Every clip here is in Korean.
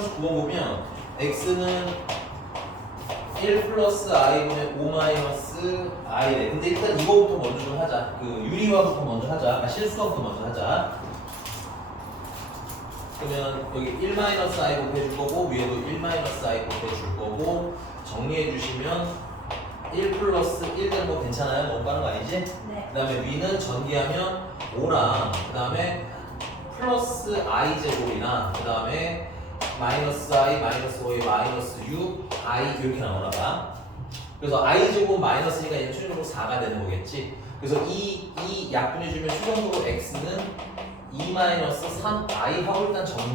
139번 보면 x는 1 플러스 i분의 5 마이너스 i래. 근데 일단 이거부터 먼저 좀 하자. 그 유리화부터 먼저 하자. 실수화부터 먼저 하자. 그러면 여기 1 마이너스 i 곱해줄 거고 위에도 1 마이너스 i 곱해줄 거고 정리해 주시면 1 플러스 1 되는 거 괜찮아요? 너무 빠른 거 아니지? 네. 그 다음에 위는 전기하면 5랑 그 다음에 플러스 i 제곱이나 그 다음에 마이너스 i 마이너스 5에 마이너스 6 i 이렇게 나오나 봐. 그래서 i 제곱 마이너스니까 얘는 최종적으로 4가 되는 거겠지. 그래서 이 약분해주면 최종적으로 x는 2 마이너스 3i 하고 일단 정리.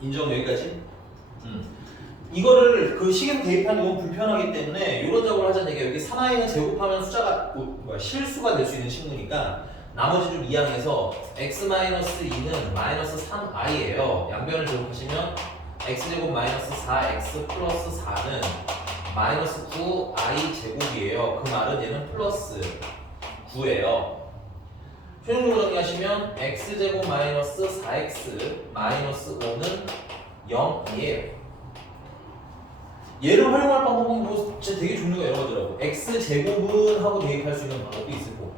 인정 여기까지? 이거를 그 식에서 대입하는 게 너무 불편하기 때문에 이런 작업을 하자는 얘기야. 여기 3i는 제곱하면 숫자가 실수가 될 수 있는 식물이니까 나머지 좀 이항해서 x-2는 마이너스 3i예요. 양변을 제곱하시면 x제곱 마이너스 4x 플러스 4는 마이너스 9i 제곱이에요. 그 말은 얘는 플러스 9예요. 최종적으로 정리하시면 x제곱 마이너스 4x 마이너스 5는 0이에요. 얘를 활용할 방법은 뭐 진짜 되게 종류가 여러 가지라고. x제곱은 하고 대입할 수 있는 방법도 있을 거고.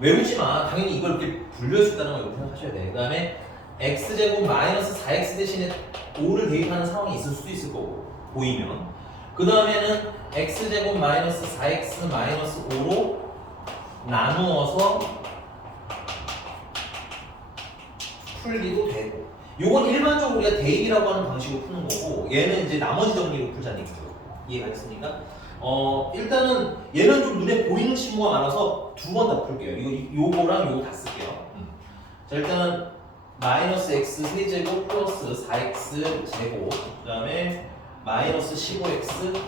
외우지만 당연히 이걸 이렇게 분류할 수 있다는 걸 이렇게 생각하셔야 돼. 그 다음에 x제곱 마이너스 4x 대신에 5를 대입하는 상황이 있을 수도 있을 거고 보이면 그 다음에는 x제곱 마이너스 4x 마이너스 5로 나누어서 풀기도 되고 요건 일반적으로 우리가 대입이라고 하는 방식으로 푸는 거고 얘는 이제 나머지 정리로 풀자는 얘기죠. 이해가 됐습니까? 일단은 얘는 좀 눈에 보이는 친구가 많아서 두 번 다 풀게요. 요거랑 요거 다 쓸게요. 자 일단은 마이너스 x 세제곱 플러스 4x 제곱 그 다음에 마이너스 15x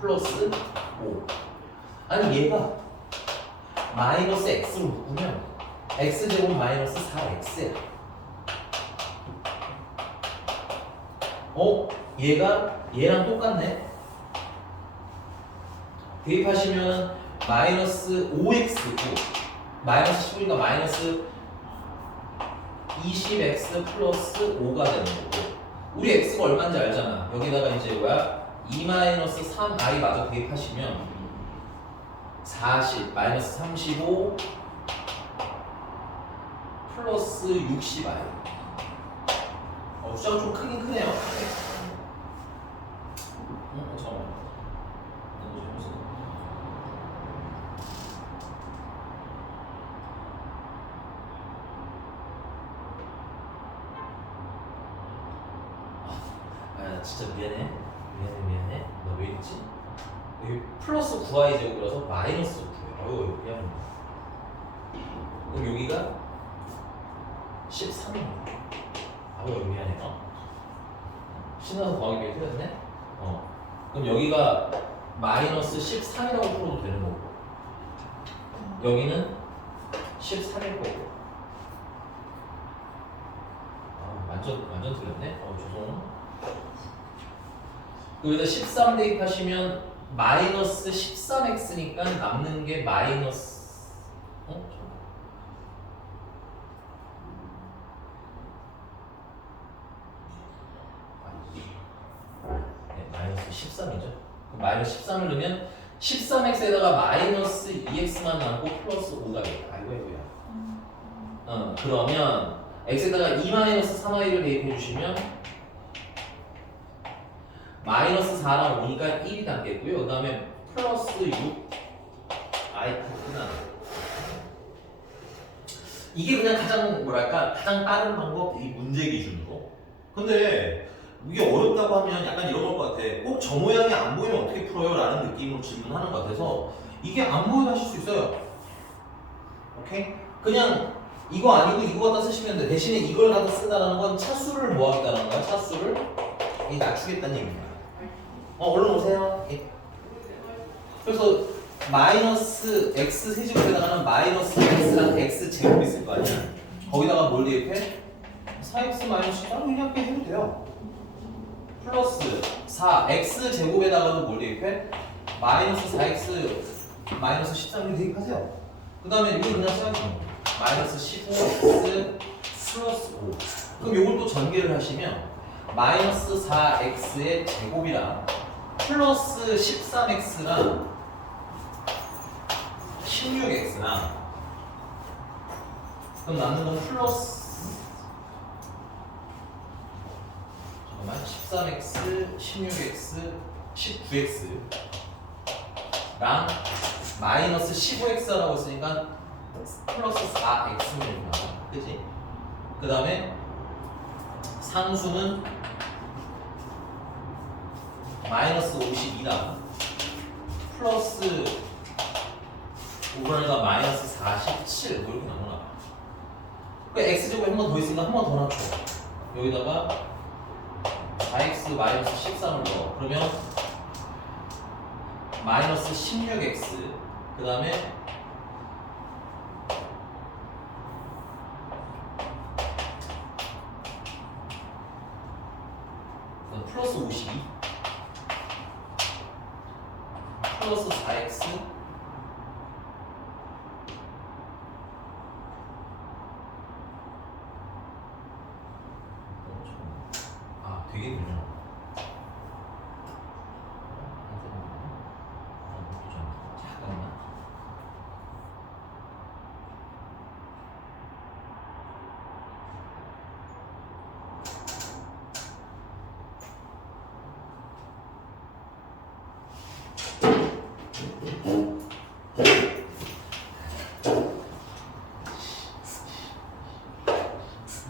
플러스 5 아니 얘가 마이너스 x로 묶으면 x제곱 마이너스 4x야. 얘가 얘랑 똑같네. 대입하시면 마이너스 5x고 마이너스 15니까 마이너스 20x 플러스 5가 되는 거고 우리 x가 얼마인지 알잖아. 여기다가 이제 뭐야 2 마이너스 3i 마저 대입하시면 40 마이너스 35 플러스 60i. 숫자가 좀 크긴 크네요. 잠깐만. 진짜 미안해. 너 왜 이랬지? 여기 플러스 9i 제곱이라서 마이너스 9야. 어휴 미안해. 그럼 여기가 13입니다. 아유 미안해. 신나서 더하기 틀렸네. 그럼 여기가 마이너스 13이라고 풀어도 되는 거고 여기는 13일 거고. 완전 틀렸네. 죄송. 여기다 13 대입하시면 마이너스 13x니까 남는 게 마이너스 마이너스 13이죠. 마이너스 13을 넣으면 13x에다가 마이너스 2x만 남고 플러스 5가 돼요. 아이고야. 그러면 x에다가 2 마이너스 3i를 대입해 주시면 마이너스 4랑 5니까 1이 남겠고요. 그 다음에 플러스 6 i 끝나는 이게 그냥 가장 빠른 방법 이 문제 기준으로. 근데 이게 어렵다고 하면 약간 이런 걸 것 같아. 꼭 저 모양이 안 보이면 어떻게 풀어요? 라는 느낌으로 질문하는 것 같아서 이게 안 보여도 하실 수 있어요. 오케이? 그냥 이거 아니고 이거 갖다 쓰시면 돼. 대신에 이걸 갖다 쓴다는 건 차수를 모아겠다는 거야. 차수를 낮추겠다는 얘기입니다. 얼른 오세요. 그래서 마이너스 x 세제곱에다가는 마이너스 x랑 x 제곱 있을 거 아니야. 거기다가 뭘 대입해? 4x 마이너스 10 그냥 이렇게 해도 돼요. 플러스 4x 제곱에다가도 뭘 대입해? 마이너스 4x 마이너스 13을 대입하세요. 그 다음에 이거 그냥 써야죠. 마이너스 15x 플러스 5. 그럼 요걸 또 전개를 하시면 마이너스 4x의 제곱이랑 플러스 13x랑 16x랑 그럼 남는 건 플러스 잠깐만 13x, 16x, 19x랑 마이너스 15x라고 했으니까 플러스 4x입니다. 그치? 그 다음에 상수는 마이너스 52랑 플러스 5분의 마이너스 47 이렇게 나오나. 그 x제곱 한 번 더 있으니까 한 번 더 낮춰. 여기다가 4x 마이너스 13을 넣어. 그러면 마이너스 16x 그 다음에 플러스 52 플러스 4x 되게 되죠. 잠깐만.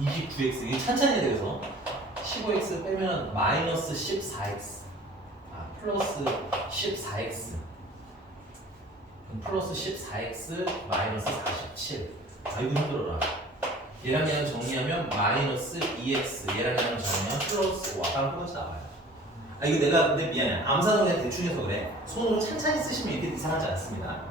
(29x) 이게 찬찬히 돼서 15x 빼면 마이너스 14x 플러스 14x 플러스 14x 마이너스 47 아이고 힘들어라. 얘랑 얘랑 정리하면 마이너스 2x 얘랑 얘랑 정리하면 플러스 5 아까랑 똑같이 나와요. 이거 내가 근데 미안해 암산을 그냥 대충 해서 그래. 손으로 찬찬히 쓰시면 이렇게 이상하지 않습니다.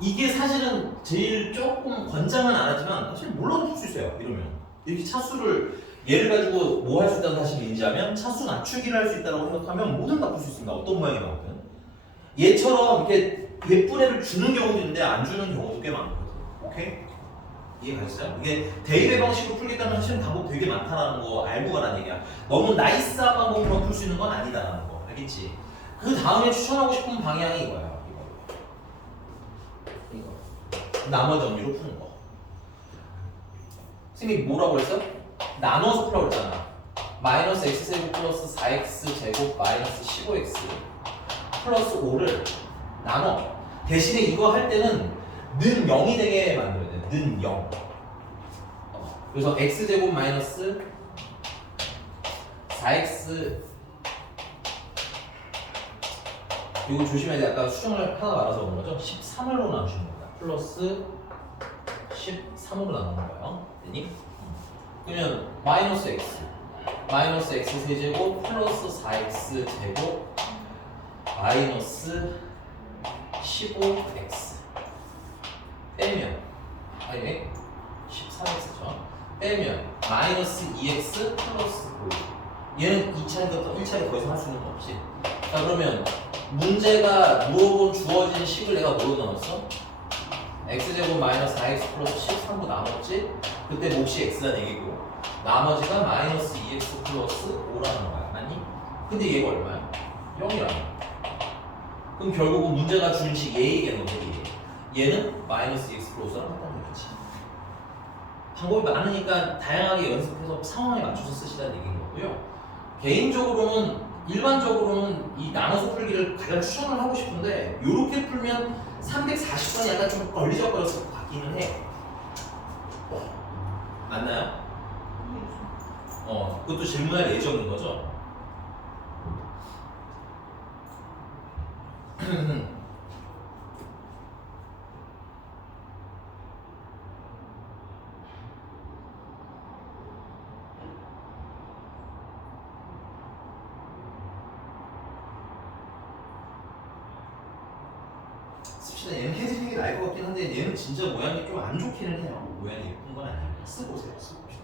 이게 사실은 제일 조금 권장은 안 하지만 사실 몰라도 풀 수 있어요. 이러면 이렇게 차수를 얘를 가지고 뭐 할 수 있다는 사실을 인지하면 차수 낮추기를 할 수 있다고 생각하면 뭐든 다 풀 수 있습니다. 어떤 모양이 나오든. 얘처럼 이렇게 예쁜 애를 주는 경우도 있는데 안 주는 경우도 꽤 많거든. 오케이? 이해가시죠? 이게 대입의 방식으로 풀겠다면 사실은 방법 되게 많다는 거 알고 가라는 얘기야. 너무 나이스한 방법으로 풀 수 있는 건 아니다라는 거. 알겠지? 그 다음에 추천하고 싶은 방향이 이거야. 이거. 나머지 정리로 푸는 거. 선생님이 뭐라고 그랬어? 나눠서 풀라고 했잖아. 마이너스 x제곱 플러스 4x제곱 마이너스 15x 플러스 5를 나눠. 대신에 이거 할 때는 는 0이 되게 만들어야 돼. 는 0. 그래서 x제곱 마이너스 4x 이거 조심해야 돼. 아까 수정을 하나 말아서 그런 거죠? 13으로 나누시는 겁니다. 플러스 13으로 나누는 거예요. 됐니? 그러면 마이너스 x 세제곱 플러스 4x 제곱 마이너스 15x 빼면 아니 13x죠. 빼면 마이너스 2x 플러스 5 얘는 2차례부터 1차례 더 이상 할 수 있는 거 없지. 자 그러면 문제가 물어본 주어진 식을 내가 뭐로 나눴어? x제곱 마이너스 4x 플러스 13로 나눴지? 그때 몫이 x라는 얘기고 나머지가 마이너스 2x 플러스 5라는 거야. 맞니? 근데 얘가 얼마야? 0이라는 그럼 결국은 문제가 준 식 얘에게 넣어야지. 얘는 마이너스 2x 플러스랑 같다는 얘기지. 방법이 많으니까 다양하게 연습해서 상황에 맞춰서 쓰시라는 얘기인 거고요. 개인적으로는 일반적으로는 이 나눠서 풀기를 가장 추천을 하고 싶은데 이렇게 풀면 340번이 약간 좀 걸리적거렸을 것 같기는 해. 맞나요? 그것도 질문할 예정인 거죠? 얘는 해지는 게 나을 것 같긴 한데 얘는 진짜 모양이 좀 안 좋기는 해요. 모양이 예쁜 건 아니에요. 쓰보세요. 쓰보시죠.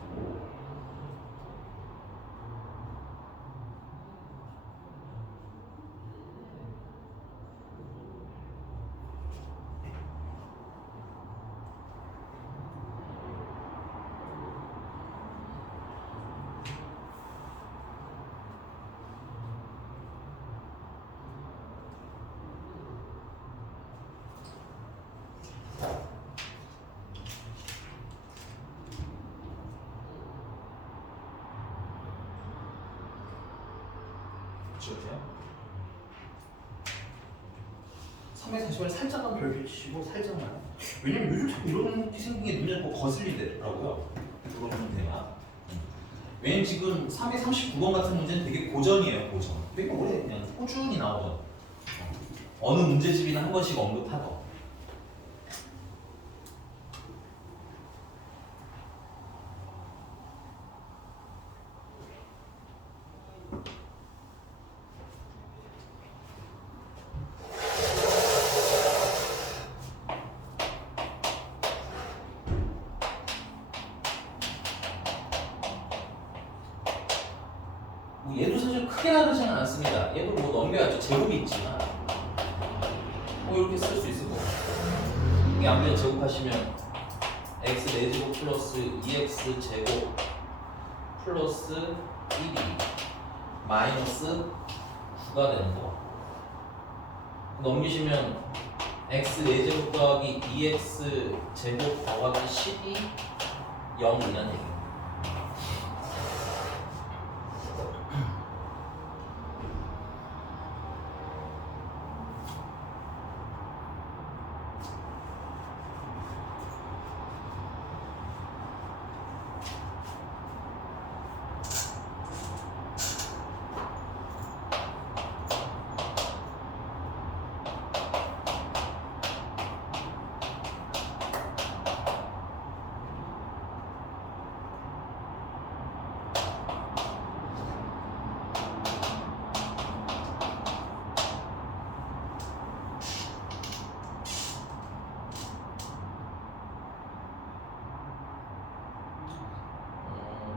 찍으세요. 340을 살짝만 별표 치시고 살짝만. 왜냐면 요즘 자꾸 이런 문제 생긴 게 눈에 뭐 거슬리더라고요. 그런 문제가. 왜냐면 지금 339번 같은 문제는 되게 고전이에요, 고전. 되게 오래 그냥 꾸준히 나오던. 어느 문제집이나 한 번씩 언급하던. 얘도 사실 크게 다르지는 않습니다. 얘도 뭐 넘겨야죠. 제곱이 있지만 뭐 이렇게 쓸 수 있을 거고. 이게 아무래도 제곱하시면 x 4제곱 플러스 2x 제곱 플러스 1이 마이너스 9가 되는 거. 넘기시면 x 4제곱 더하기 2x 제곱 더하기 10이 0이라는 얘기예요.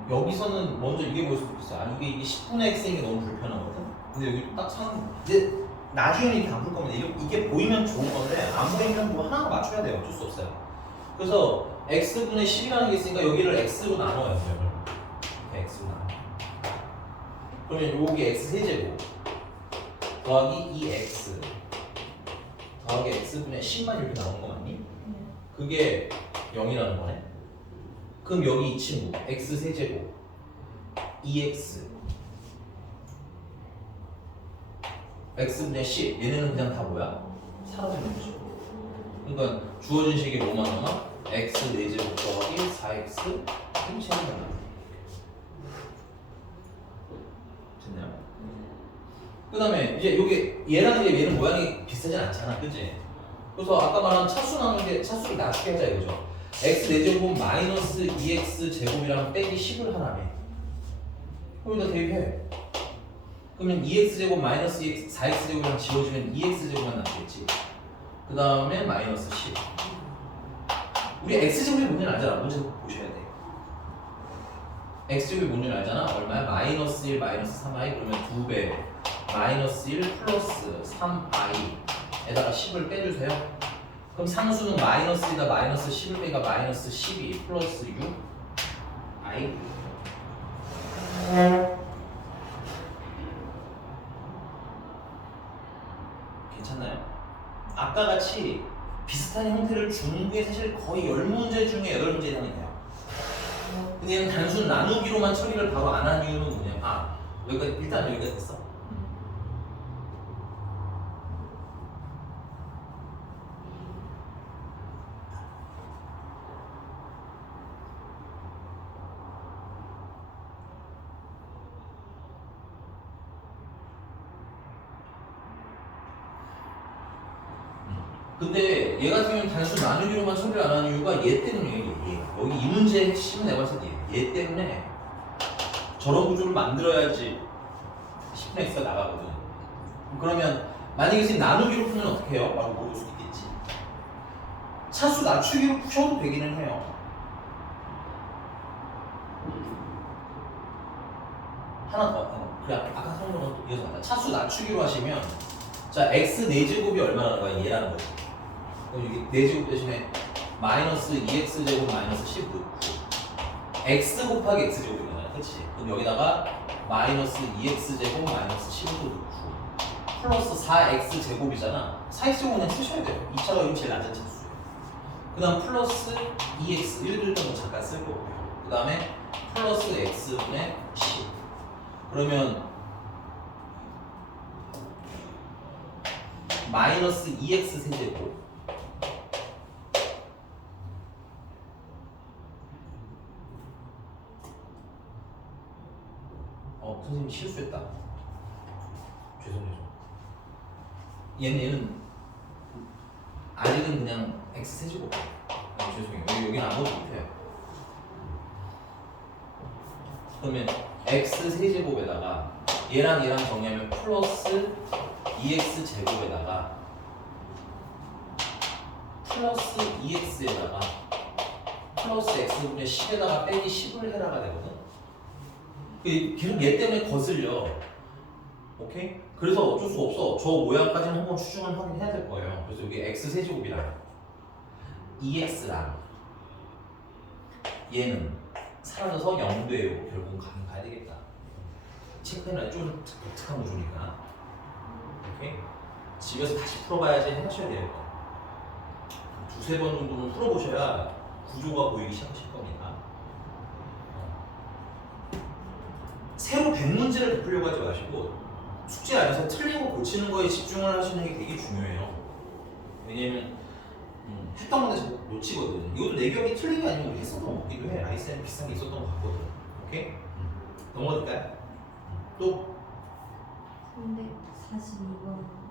여기서는 먼저 이게 보일 수도 있어요. 아, 이게 10분의 x인 게 너무 불편하거든. 근데 여기 딱 근데 나중에는 이렇게 안 볼 겁니다. 이게 보이면 좋은 건데 안 보이면 뭐 하나 맞춰야 돼요. 어쩔 수 없어요. 그래서 x분의 10이라는 게 있으니까 여기를 x로 나눠요. 이렇게 x로 나눠. 그러면 여기 x 세제곱 더하기 2x 더하기 x분의 10만 이렇게 나오는 거 맞니? 그게 0이라는 거네. 그럼 여기 이 친구 x 세제곱 2x x분의 10 얘네는 그냥 다 뭐야? 사라지는 거죠. 그러니까 주어진 식이 뭐만 남아? x 4제곱 더하기 4x 힘체는 남아. 됐나요? 그 다음에 이제 요게 얘랑 얘는 모양이 비슷하진 않잖아, 그치? 그래서 아까 말한 차수 나누는 게 차수를 낮추게 하자 이거죠. x 4제곱은 마이너스 2x 제곱이랑 빼기 10을 하라며. 여기다 대입해. 그러면 2x 제곱 마이너스 4x 제곱이랑 지워지면 2x 제곱만 남겠지. 그 다음에 마이너스 10. 우리 x 제곱이 뭔지 알잖아. 문제 보셔야 돼. x 제곱이 뭔지 알잖아. 얼마야? 마이너스 1 마이너스 3i 그러면 2배 마이너스 1 플러스 3i에다가 10을 빼주세요. 그럼 상수는 마이너스이다 마이너스 10을 빼니까 마이너스 12 플러스 6 i. 괜찮나요? 아까 같이 비슷한 형태를 주는 게 사실 거의 10문제 중에 8문제 이상이 돼요. 근데 얘는 단순 나누기로만 처리를 바로 안 한 이유는 뭐냐? 아, 여기까지 일단 여기까지 됐어. 근데 얘 같은 경우는 단순 나누기로만 처리를 안 하는 이유가 얘 때문이에요. 얘. 여기 이 문제의 핵심은 내가 봤을 때 얘 때문에 저런 구조를 만들어야지 10분의 x가 나가거든. 그러면 만약에 지금 나누기로 풀면 어떻게 해요? 라고 물을 수 있겠지. 차수 낮추기로 푸셔도 되기는 해요. 하나 더. 그래, 아까 성분은 이어서 하자. 차수 낮추기로 하시면 자, x 4제곱이 얼마라는 거야? 얘라는 거지. 그럼 여기 4제곱 대신에 마이너스 2x 제곱 마이너스 10 넣고 x 곱하기 x 제곱이잖아, 그치? 그럼 여기다가 마이너스 2x 제곱 마이너스 10도 넣고 플러스 4x 제곱이잖아. 4x 제곱은 그냥 쓰셔야 돼요. 2차가 이름 제일 낮은 차수예요. 그 다음 플러스 2x 1을 좀 잠깐 쓸 거고요. 그 다음에 플러스 x분의 10. 그러면 마이너스 2x 세제곱 선생님 실수했다. 죄송해요. 얘는 아직은 그냥 x 세제곱. 죄송해요. 여기는 아무것도 못해요. 그러면 x 세제곱에다가 얘랑 정리하면 플러스 2x 제곱에다가 플러스 2x에다가 플러스 x분의 10에다가 빼기 10을 해라가 되거든. 계속 얘 때문에 거슬려. 오케이? 그래서 어쩔 수 없어. 저 모양까지는 한번 추정을 하긴 해야 될 거예요. 그래서 여기 x 세제곱이랑 2x랑 얘는 사라져서 0도예요. 결국은 가야 되겠다. 체크해놔야 좀 독특한 구조니까. 오케이? 집에서 다시 풀어봐야지 해하셔야 돼요. 두세 번 정도는 풀어보셔야 구조가 보이기 시작하실 겁니다. 새로 100문제를 풀려고 하지 마시고 숙제 안에서 틀린 거 고치는 거에 집중을 하시는 게 되게 중요해요. 왜냐면 했던 건데 자꾸 놓치거든. 이것도 내 기억이 틀린 게 아니고 우리 했었던 거기도 해. 라이센 비슷한 게 있었던 거 같거든. 오케이? 넘어갈까요? 또? 342번.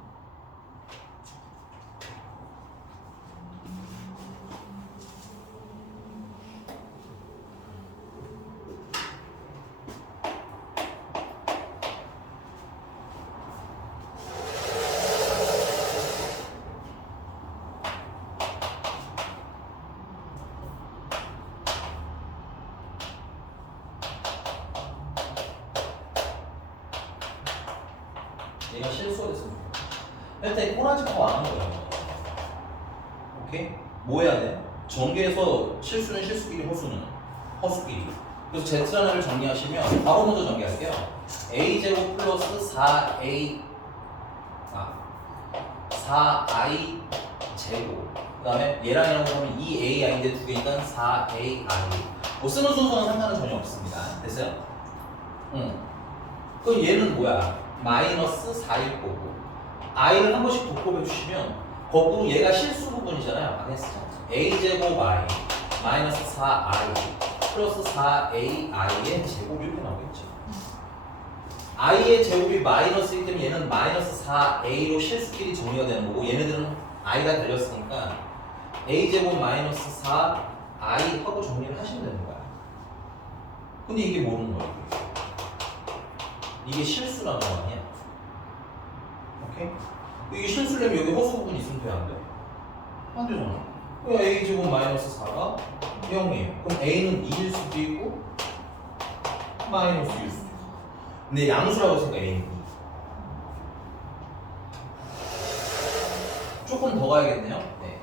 얘가 실수가 됐습니다. 일단 꼬라지가 왕한 거예요. 오케이? 뭐 해야 돼? 전개에서 실수는 실수끼리, 허수는 허수끼리. 그래서 Z라는 걸 정리하시면 바로 먼저 정리할게요. A제곱 플러스 4i 제곱. 그 다음에 얘랑 하면 2ai인데 두 개니까 4ai. 뭐 쓰는 순서는 상관은 전혀 없습니다. 됐어요? 그럼 얘는 뭐야? 마이너스 4일 거고 i를 한 번씩 곱곱해 주시면 거꾸로 얘가 실수 부분이잖아요. 아까 했었죠. a제곱 i 마이너스 4i 플러스 4ai의 제곱 이렇게 나오겠죠. i의 제곱이 마이너스이기 때문에 얘는 마이너스 4a로 실수끼리 정리가 되는 거고 얘네들은 i가 달렸으니까 a제곱 마이너스 4i 하고 정리를 하시면 되는 거야. 근데 이게 모르는 거야. 이게 실수라는 거 아니야? 오케이? 이게 실수라면 여기 허수 부분이 있으면 돼, 안 돼? 안 되잖아. a제곱 마이너스 4가 0이에요. 그럼 a는 2일 수도 있고 마이너스 2일 수도 있고. 근데 양수라고 했으니까 a는 2. 조금 더 가야겠네요. 네.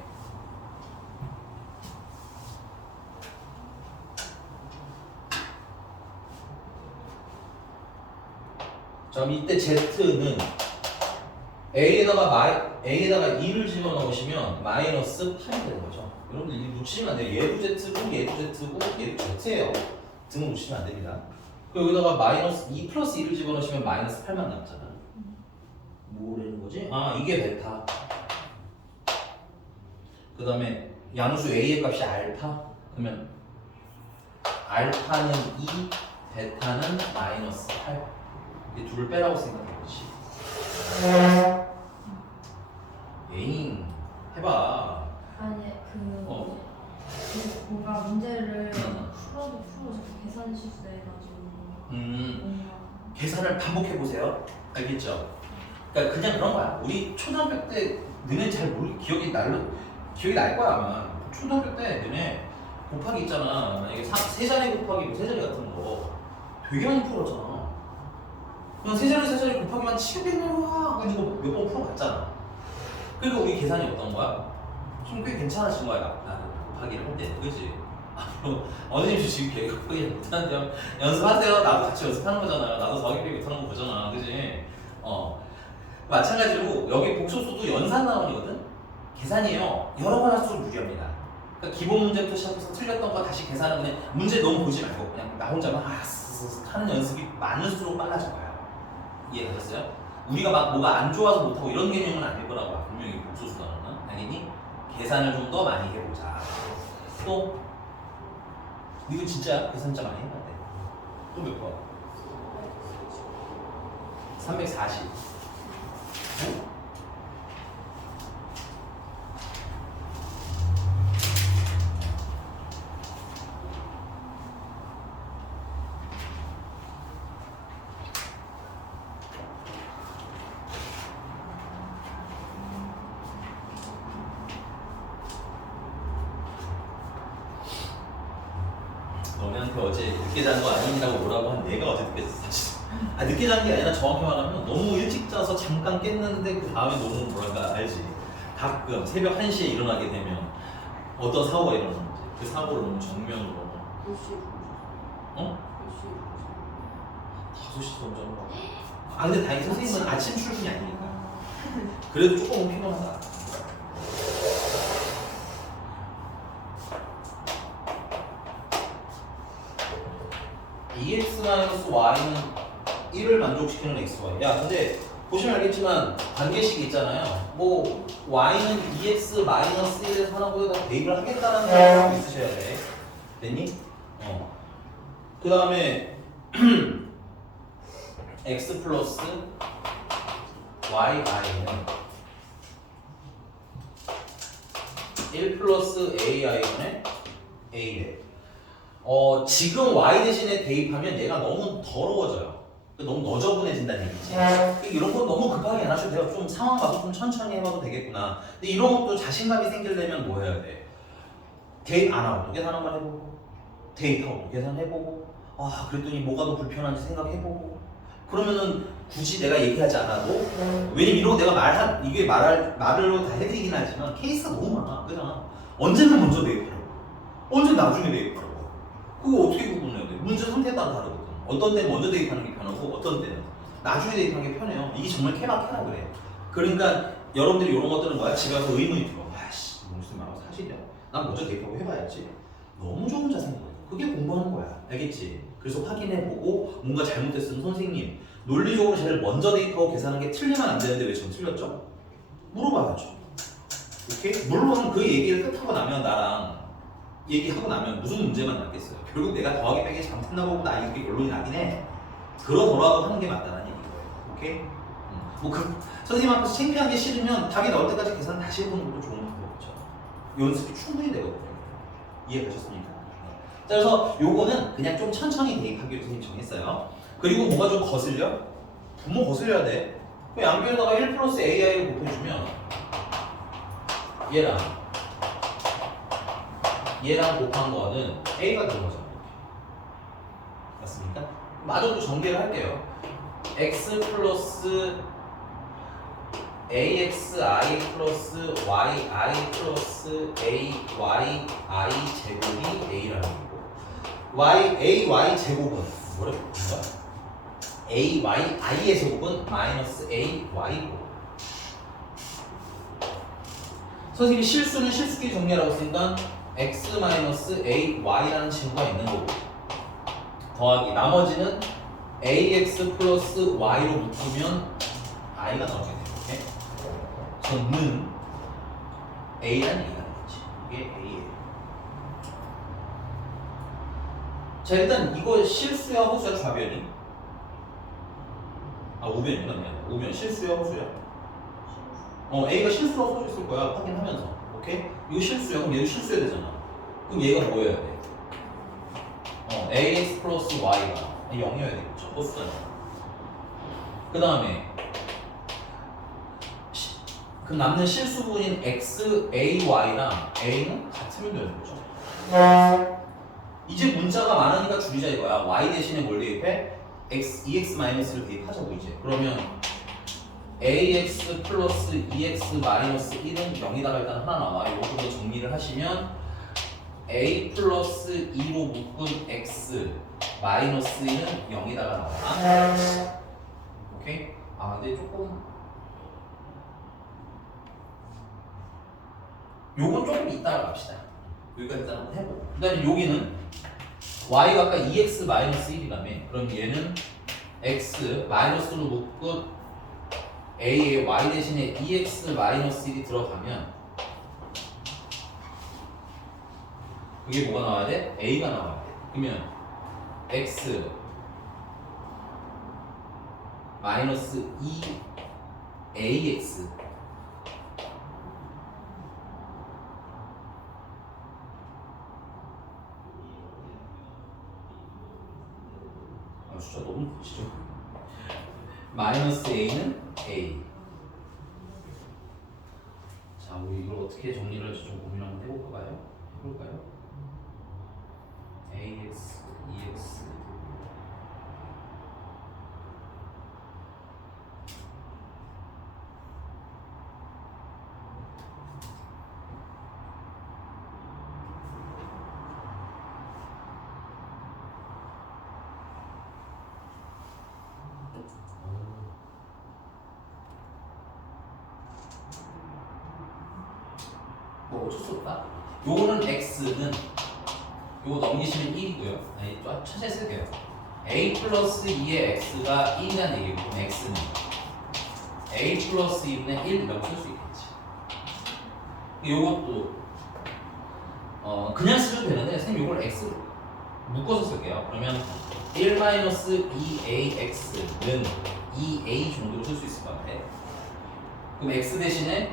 자, 그럼 이때 z는 a에다가 2를 집어넣으시면 마이너스 8이 되는 거죠. 여러분들 이거 놓치시면 안 돼요. 얘도 z고 얘도 z고 얘도 z예요. 등을 놓치시면 안 됩니다. 그리고 여기다가 마이너스 2 플러스 2를 집어넣으시면 마이너스 8만 남잖아. 뭐라는 거지? 아, 이게 베타. 그 다음에 양수 a의 값이 알파. 그러면 알파는 2, 베타는 마이너스 8. 이 둘을 빼라고 생각해보지. 에잉, 해봐. 아니 뭔가 문제를 풀어도 자꾸 계산 실수해가지고 뭔가 계산을 반복해보세요. 알겠죠? 그러니까 그냥 그런 거야. 우리 초등학교 때 너네 잘 모르 기억이 날 거야 아마. 초등학교 때 너네 곱하기 있잖아. 만약에 세 자리 곱하기 뭐 세 자리 같은 거 되게 많이 풀었잖아. 그냥 세 자리 곱하기만 치우겠네요 하고 몇 번 풀어봤잖아. 그리고 우리 계산이 어떤 거야? 좀 꽤 괜찮아진 거야. 나는 곱하기를 할 때, 그지? 앞으로 어머님도 지금 계획 곱하기 못하는데 연습하세요. 나도 같이 연습하는 거잖아. 나도 더하기 빼기 못하는 거 보잖아, 그지? 마찬가지로 여기 복소수도 연산 나오거든. 계산이에요. 여러 번 할수록 유리합니다. 그러니까 기본 문제부터 시작해서 틀렸던 거 다시 계산하는 그냥 문제 너무 보지 말고 그냥 나 혼자만 하는 연습이 많을수록 빨라질 거야. 이해되셨어요? 우리가 막 뭐가 안 좋아서 못하고 이런 개념은 아닐 거라고 봐. 분명히 복소수 단어는. 알겠니? 계산을 좀 더 많이 해보자. 또 이거 진짜 계산 진짜 많이 해봐야 돼. 또 몇 번? 340. 너네한테 어제 늦게 잔 거 아니라고 뭐라고 한 내가 어제 늦게 잤어 사실. 아 늦게 잔 게 아니라 정확히 말하면 너무 일찍 자서 잠깐 깼는데 그 다음에 너무 뭐랄까 알지. 가끔 새벽 1시에 일어나게 되면 어떤 사고가 일어나는지 그 사고를 너무 정면으로 몇 시에 어? 몇 시에 5시 정도. 아 근데 다행히 선생님은 아침 출근이 아니니까 그래도 조금은 피곤하다. EX-Y는 1을 만족시키는 XY. 야, 근데 보시면 알겠지만 관계식이 있잖아요. 뭐 Y는 EX-1에서 하나보다 대입을 하겠다는 생각이 있으셔야 돼. 됐니? 그 다음에 X 플러스 YI는 1 플러스 AI분의 A래. 지금 y 대신에 대입하면 얘가 너무 더러워져요. 너무 너저분해진다는 얘기지. 이런 건 너무 급하게 안 하셔도 돼요. 좀 상황 봐서 좀 천천히 해봐도 되겠구나. 근데 이런 것도 자신감이 생기려면 뭐 해야 돼? 대입 안 하고 또 계산 한번 해보고, 대입하고 또 계산해보고, 아 그랬더니 뭐가 더 불편한지 생각해보고. 그러면은 굳이 내가 얘기하지 않아도, 왜냐면 이런 거 내가 말로 다 해드리긴 하지만 케이스가 너무 많아, 그잖아. 언제는 먼저 대입하라고, 언제 나중에 대입하라고. 그거 어떻게 구분해야 돼? 문제 상태에 따라 다르거든. 어떤 때는 먼저 대입하는 게 편하고 어떤 때는 나중에 대입하는 게 편해요. 이게 정말 케바케라 그래. 그러니까 여러분들이 이런 것들은 뭐야? 집에 가서 의문이 들어. 아씨, 무슨 말하고 사실이야. 난 먼저 대입하고 해봐야지. 너무 좋은 자세인 거야. 그게 공부하는 거야. 알겠지? 그래서 확인해보고 뭔가 잘못됐으면 선생님 논리적으로 제일 먼저 대입하고 계산하는 게 틀리면 안 되는데 왜 전 틀렸죠? 물어봐야죠. 오케이? 물론 그 얘기를 끝하고 나면 나랑 얘기하고 나면 무슨 문제만 남겠어요. 결국 내가 더하기 빼기 잘못했나 보다 이렇게 결론이 나긴 해. 그러더라도 하는 게 맞다는 얘기인 거예요. 오케이? 선생님 앞에서 창피한 게 싫으면 답이 나올 때까지 계산 다시 해보는 것도 좋은 거예요. 그렇죠? 연습이 충분히 되거든요. 이해가셨습니까? 자, 그래서 요거는 그냥 좀 천천히 대입하기로 선생님 정했어요. 그리고 뭐가 좀 거슬려? 분모 거슬려야 돼. 그 양변에다가 1 플러스 AI를 곱해주면 얘랑 곱한 거는 A가 되는 거잖아요. 맞습니까? 마저도 전개를 할게요. X 플러스 AXI 플러스 YI 플러스 AYI 제곱이 A라는 거고 AY 제곱은 뭐래? 뭔가? AYI의 제곱은 마이너스 AY고 선생님이 실수는 실수끼리 정리하라고 했으니까 x-ay라는 친구가 있는 거고 더하기 나머지는 ax 플러스 y로 묶으면 i가 나오게 돼요. 이렇게. 저는 a라는 얘기가 되겠지. 이게 a예요. 자 일단 이거 실수야 허수야 좌변이? 우변이구나. 우변 실수야 허수야? A가 실수라고 써져 있을 거야. 확인하면서. 오케이? 이거 실수야. 그럼 얘도 실수해야 되잖아. 그럼 얘가 뭐 해야 돼? ax 플러스 y가 0이어야 되겠죠. 허수잖아. 그 다음에 그럼 남는 실수분인 x, a, y랑 a는 같으면 되는 거죠. 이제 문자가 많으니까 줄이자 이거야. y 대신에 뭘 대입해? EX-를 대입하자고 이제. 그러면 AX 플러스 EX 마이너스 1은 0이다가 일단 하나 나와. 이것도 정리를 하시면 A 플러스 2로 묶은 X 마이너스 1은 0이다가 나와. 오케이? 근데 조금 요건 조금 이따가 갑시다. 여기까지 일단 한번 해보고. 그 다음에 여기는 Y가 아까 EX 마이너스 1이라며. 그럼 얘는 X 마이너스로 묶은 a에 y 대신에 EX 마이너스 1이 들어가면 그게 뭐가 나와야 돼? a가 나와야 돼. 그러면 x 마이너스 2ax 아 진짜 너무 크시죠? 마이너스 a는 a. 자, 우리 이걸 어떻게 정리를 할지 좀 고민 한번 해볼까요? ax, ex 뭐 어쩔 수 없다. 요거는 x는 요거 넘기시면 1이고요. 아니 또 천천히 쓸게요. a 플러스 2의 x가 1이라는 얘기고 x는 a 플러스 2분의 1 이라고 쓸 수 있겠지. 요것도 그냥 쓰셔도 되는데 선생님 요걸 x로 묶어서 쓸게요. 그러면 1 마이너스 2ax는 2a 정도로 쓸 수 있을 것 같아. 그럼 x 대신에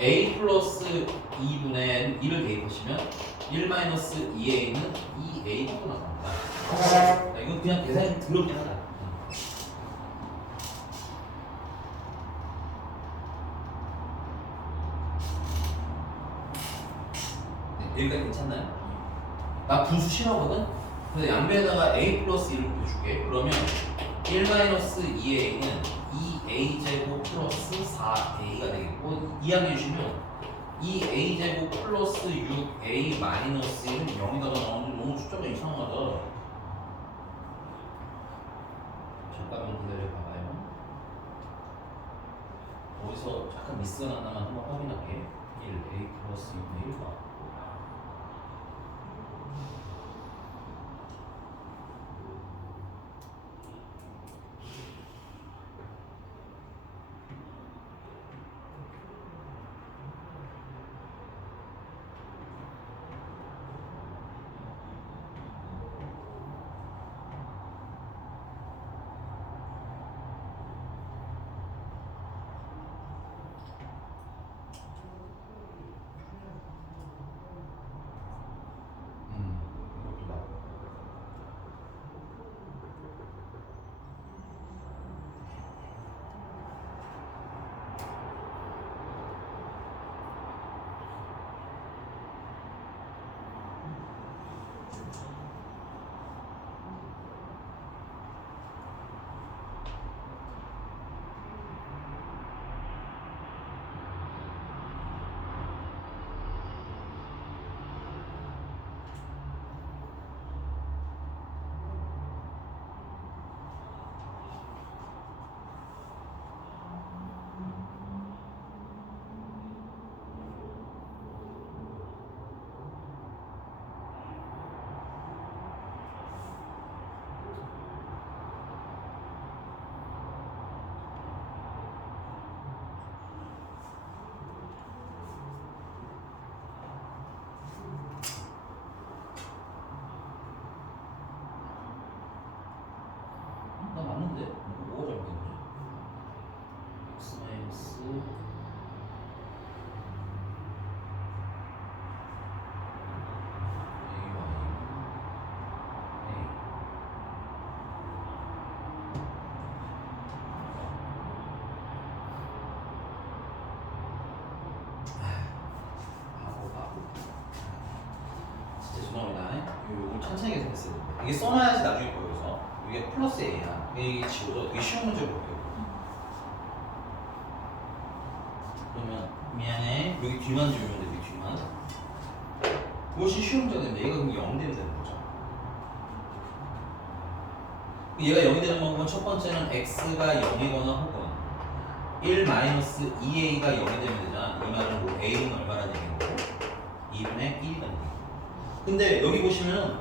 a 플러스 2분의 1을 대입하시면 1 마이너스 2a는 2a 정도 나옵니다. 자, 이건 그냥 계산이 더럽긴 하다. 네, 여기까지 괜찮나요? 나 분수 싫어하거든? 그래서 양변에다가 a 플러스 1을 곱해줄게. 그러면 1 마이너스 2a는 2a제곱 플러스 4a가 되겠고 이항해 주시면 2a제곱 플러스 6a 마이너스 1은 0에다가 나오는데 너무 숫자가 이상하다. 잠깐만 기다려봐봐요. 어디서 잠깐 미스가 났나만 한번 확인할게. 1a 플러스 6분의 1 봐. 이것도 나. 나 맞는데? 뭐가 잘못된 거지? x 마이너스 바보. 진짜 죄송합니다. 이거 천천히 계산했어요. 이게 써놔야지 나중에 보여서. 이게 플러스 a야. 이게 지워져. 되게 쉬운 문제를 볼게요. 그러면 미안해. 여기 뒤만 지우면 돼. 여기 뒤만. 그것이 쉬운 문제인데 얘가 그럼 0 되면 되는 거죠. 얘가 0이 되는 방법은 첫 번째는 x가 0이거나 혹은 1 마이너스 2a가 0이 되면 되잖아. 이 말은 뭐 a는 얼마라는 얘기인 거고 2분의 1이라는 얘기. 근데 여기 보시면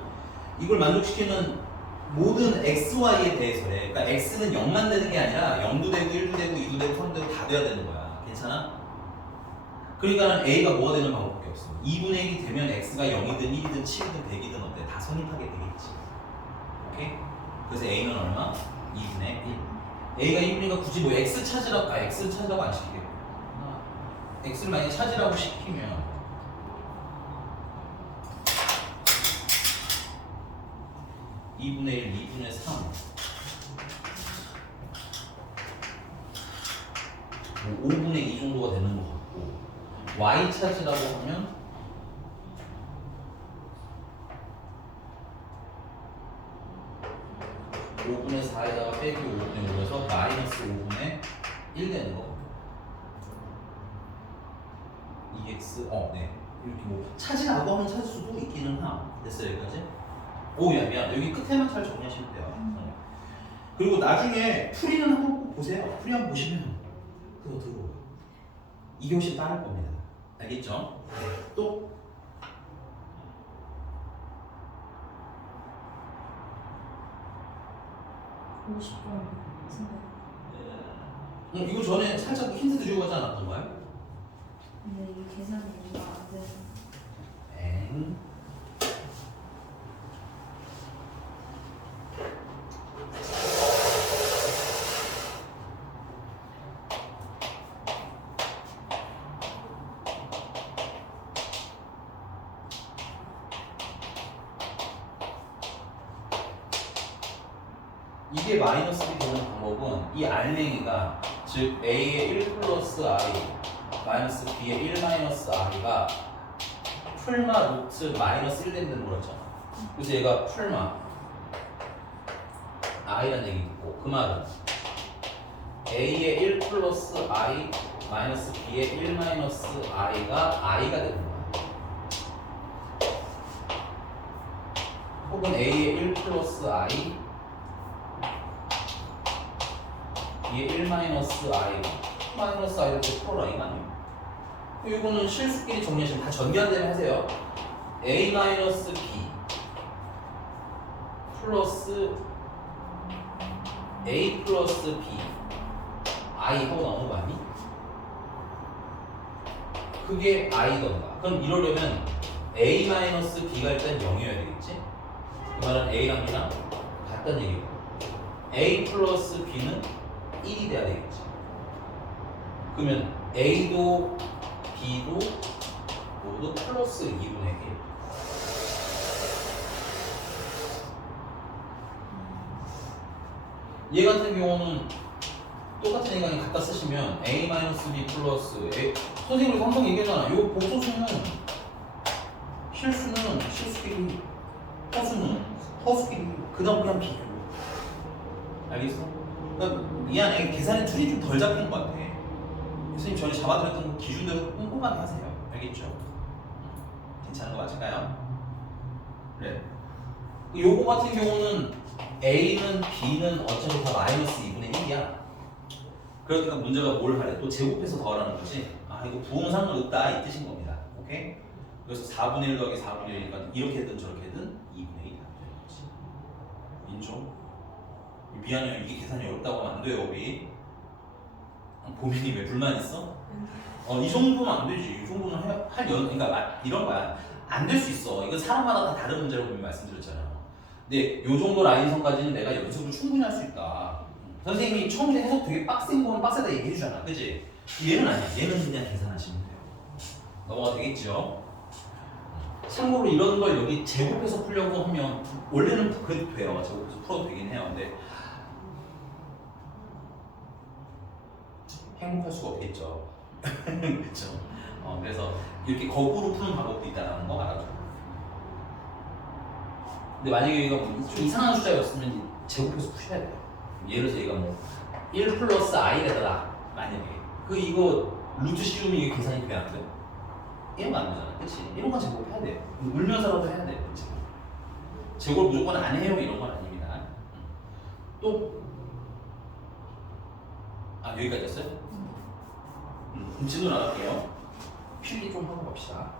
이걸 만족시키는 모든 xy에 대해서래. 그러니까 x는 0만 되는 게 아니라 0도 되고 1도 되고 2도 되고 3도 되고 다 돼야 되는 거야. 괜찮아? 그러니까 a가 뭐가 되는 방법밖에 없어. 2분의 1이 되면 x가 0이든 1이든 7이든 100이든 어때? 다 성립하게 되겠지. 오케이? 그래서 a는 얼마? 2분의 1. a가 1이니까 굳이 뭐 x 찾으라고 안 시키겠고. x를 만약에 찾으라고 시키면 2분의 1, 2분의 3 뭐 5분의 2 정도가 되는 것 같고 y 찾으라고 하면 (5분의 4에다가) 빼기 5분의 5에서 마이너스 5분의 1 되는 거. 2x 네 이렇게 뭐 찾으라고 하면 찾을 수도 있기는 함. 됐어요 여기까지? 오야 미안 여기 끝에만 잘 정리하시면 돼요. 그리고 나중에 풀이는 한번 꼭 보세요. 풀이 한번 보시면 그거 들어오고 이게 훨씬 빠를 겁니다. 알겠죠? 네. 또 좀 생각. 이거 전에 살짝 힌트 주고 가지 않았던가요? 근데 이게 계산이 뭔가 안 돼서. 엥. 이게 마이너스 이 되는 방법은 이 알맹이가 즉 a의 1 플러스 i 마이너스 b의 1 마이너스 i가 풀마 루트 마이너스 1 된다는 거였잖아. 그래서 얘가 풀마 i라는 얘기 있고 그 말은 a의 1 플러스 i 마이너스 b의 1 마이너스 i가 i가 되는 거야. 혹은 a의 1 플러스 i b의 1 마이너스 i 마이너스 i를 또 풀어라 이 말이에요. 이거는 실수끼리 정리하시면 다 전개한다면 하세요. a 마이너스 b 플러스 a 플러스 b i 하고 나오는 거 아니? 그게 i던가. 그럼 이러려면 a 마이너스 b가 일단 0이어야 되겠지? 그 말은 a랑 b랑 같다는 얘기고 a 플러스 b는 1이 돼야 되겠지. 그러면 a도 b도 모두 플러스 2분의 1. 얘 같은 경우는 똑같은 얘기가 갖다 쓰시면 a-b 플러스 a 선생님이 항상 얘기하잖아. 요 복소수는 실수는 실수끼리 허수는 허수끼리 그 다음 그냥 비교. 알겠어? 그러니까 미안해 계산의 툴이 좀 덜 잡힌 것 같아. 선생님 전에 잡아드렸던 기준대로 꼼꼼하게 하세요. 알겠죠? 괜찮은 거 맞을까요? 그래. 요거 같은 경우는 A는 B는 어차피 다 마이너스 2분의 1이야. 그러니까 문제가 뭘 하래? 또 제곱해서 더하라는 거지. 아 이거 부응상은 없다 이 뜻인 겁니다. 오케이? 그래서 4분의 1 더하기 4분의 1이니까 이렇게든 저렇게든 2분의 1이 되는 거지. 인정? 미안해요. 이게 계산이 어렵다고 하면 안 돼요, 우리. 보민이 왜 불만 있어? 이 정도는 안 되지. 이 정도는 그러니까 이런 거야. 안 될 수 있어. 이건 사람마다 다 다른 문제라고 말씀드렸잖아. 근데 요 정도 라인선까지는 내가 연습을 충분히 할 수 있다. 선생님이 처음에 해석 되게 빡센 거는 빡세다 얘기해 주잖아. 그치? 얘는 아니야. 얘는 그냥 계산하시면 돼요. 넘어가 되겠죠? 참고로 이런 걸 여기 제곱해서 풀려고 하면 원래는 그래도 돼요. 제곱해서 풀어도 되긴 해요. 근데 행복할 수가 없겠죠. 그렇죠. 그래서 이렇게 거꾸로 푸는 방법도 있다는 거 알아줘. 근데 만약에 얘가 뭐 좀 이상한 숫자였으면 제곱해서 푸셔야 돼요. 예를 들어서 얘가 뭐 1 플러스 i래더라. 만약에 이거 루트 씌우면 이게 계산이 돼 안 돼? 이런 거 안 되잖아. 그치? 이런 건 제곱해야 돼. 울면서라도 해야 돼. 그치? 제곱 무조건 안 해요. 이런 건 아닙니다. 또 여기까지였어요? 그럼 진도 나갈게요. 필기 좀 하고 갑시다.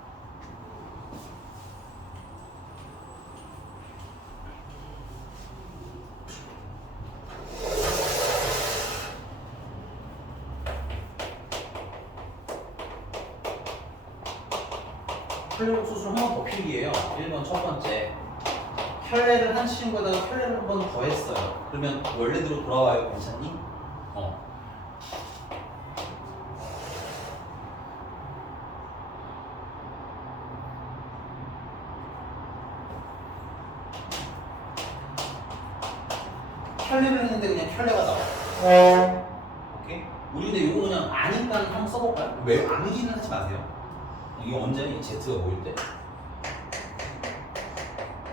켤레 수술 한 번 더 필기해요. 1번 첫 번째. 켤레를 한 친구에다가 켤레를 한 번 더 했어요. 그러면 원래대로 돌아와요. 괜찮니? 켤레를 했는데 그냥 켤레가 나와. 오케이? 우리 근데 이거 그냥 아니까 한번 써볼까요? 왜 암기는 하지 마세요. 이게 언제니? Z가 보일 때.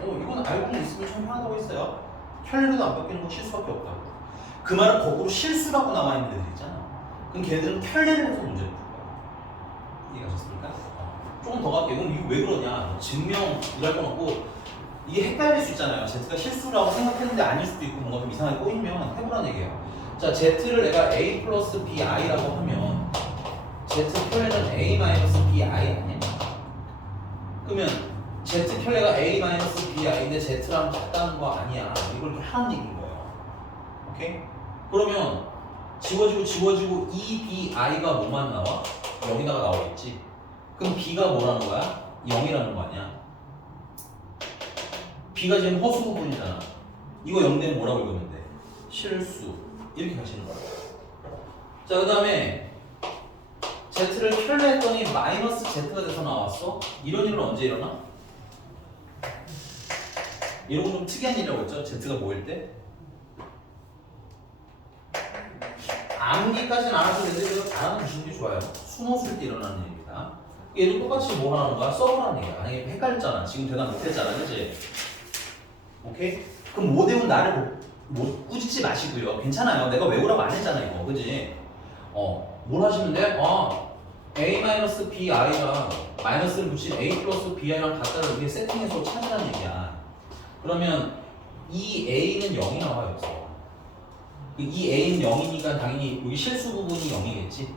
이건 알고 있으면 참 편하다고 했어요. 켤레로도 안 바뀌는 건 실수밖에 없다고. 그 말은 거꾸로 실수라고 나와 있는 애들 있잖아. 그럼 걔네들은 켤레를 해서 문제를 풀 거야. 이해가셨습니까? 조금 더 갈게요. 그럼 이거 왜 그러냐? 증명 이럴 건 없고 이게 헷갈릴 수 있잖아요. Z가 실수라고 생각했는데 아닐 수도 있고 뭔가 좀 이상하게 꼬이면 해보라는 얘기예요. 자, Z를 내가 A 플러스 BI라고 하면 Z 켤레는 A 마이너스 BI 아니야? 그러면 Z 켤레가 A 마이너스 BI인데 Z랑 같다는 거 아니야. 이걸 이렇게 하는 얘기인 거예요. 오케이? 그러면 지워지고 이 BI가 뭐만 나와? 여기다가 나오겠지. 그럼 B가 뭐라는 거야? 0이라는 거 아니야? B가 지금 허수 부분이잖아. 이거 0 되면 뭐라고 읽으면 돼? 실수. 이렇게 가시는 거야. 자, 그 다음에 Z를 켤레 했더니 마이너스 Z가 돼서 나왔어? 이런 일은 언제 일어나? 이런 건 좀 특이한 일이라고 했죠? Z가 보일 때? 암기까지는 안 하셔도 되는데 그래도 알아두시는 게 좋아요. 숨어줄 때 일어나는 일입니다. 얘도 똑같이 뭐 하는 거야? 써보라는 얘기야. 만약에 헷갈렸잖아. 지금 대답 못했잖아. 그치? 오케이? 그럼 못 외운 나를 못 꾸짖지 마시고요. 괜찮아요. 내가 외우라고 안 했잖아 이거. 그치? 뭘 하시면 돼? A-BI랑 마이너스를 붙인 A 플러스 BI랑 같다를 이렇게 세팅해서 찾으라는 얘기야. 그러면 이 A는 0이 나와요. 여기서. 이 A는 0이니까 당연히 여기 실수 부분이 0이겠지.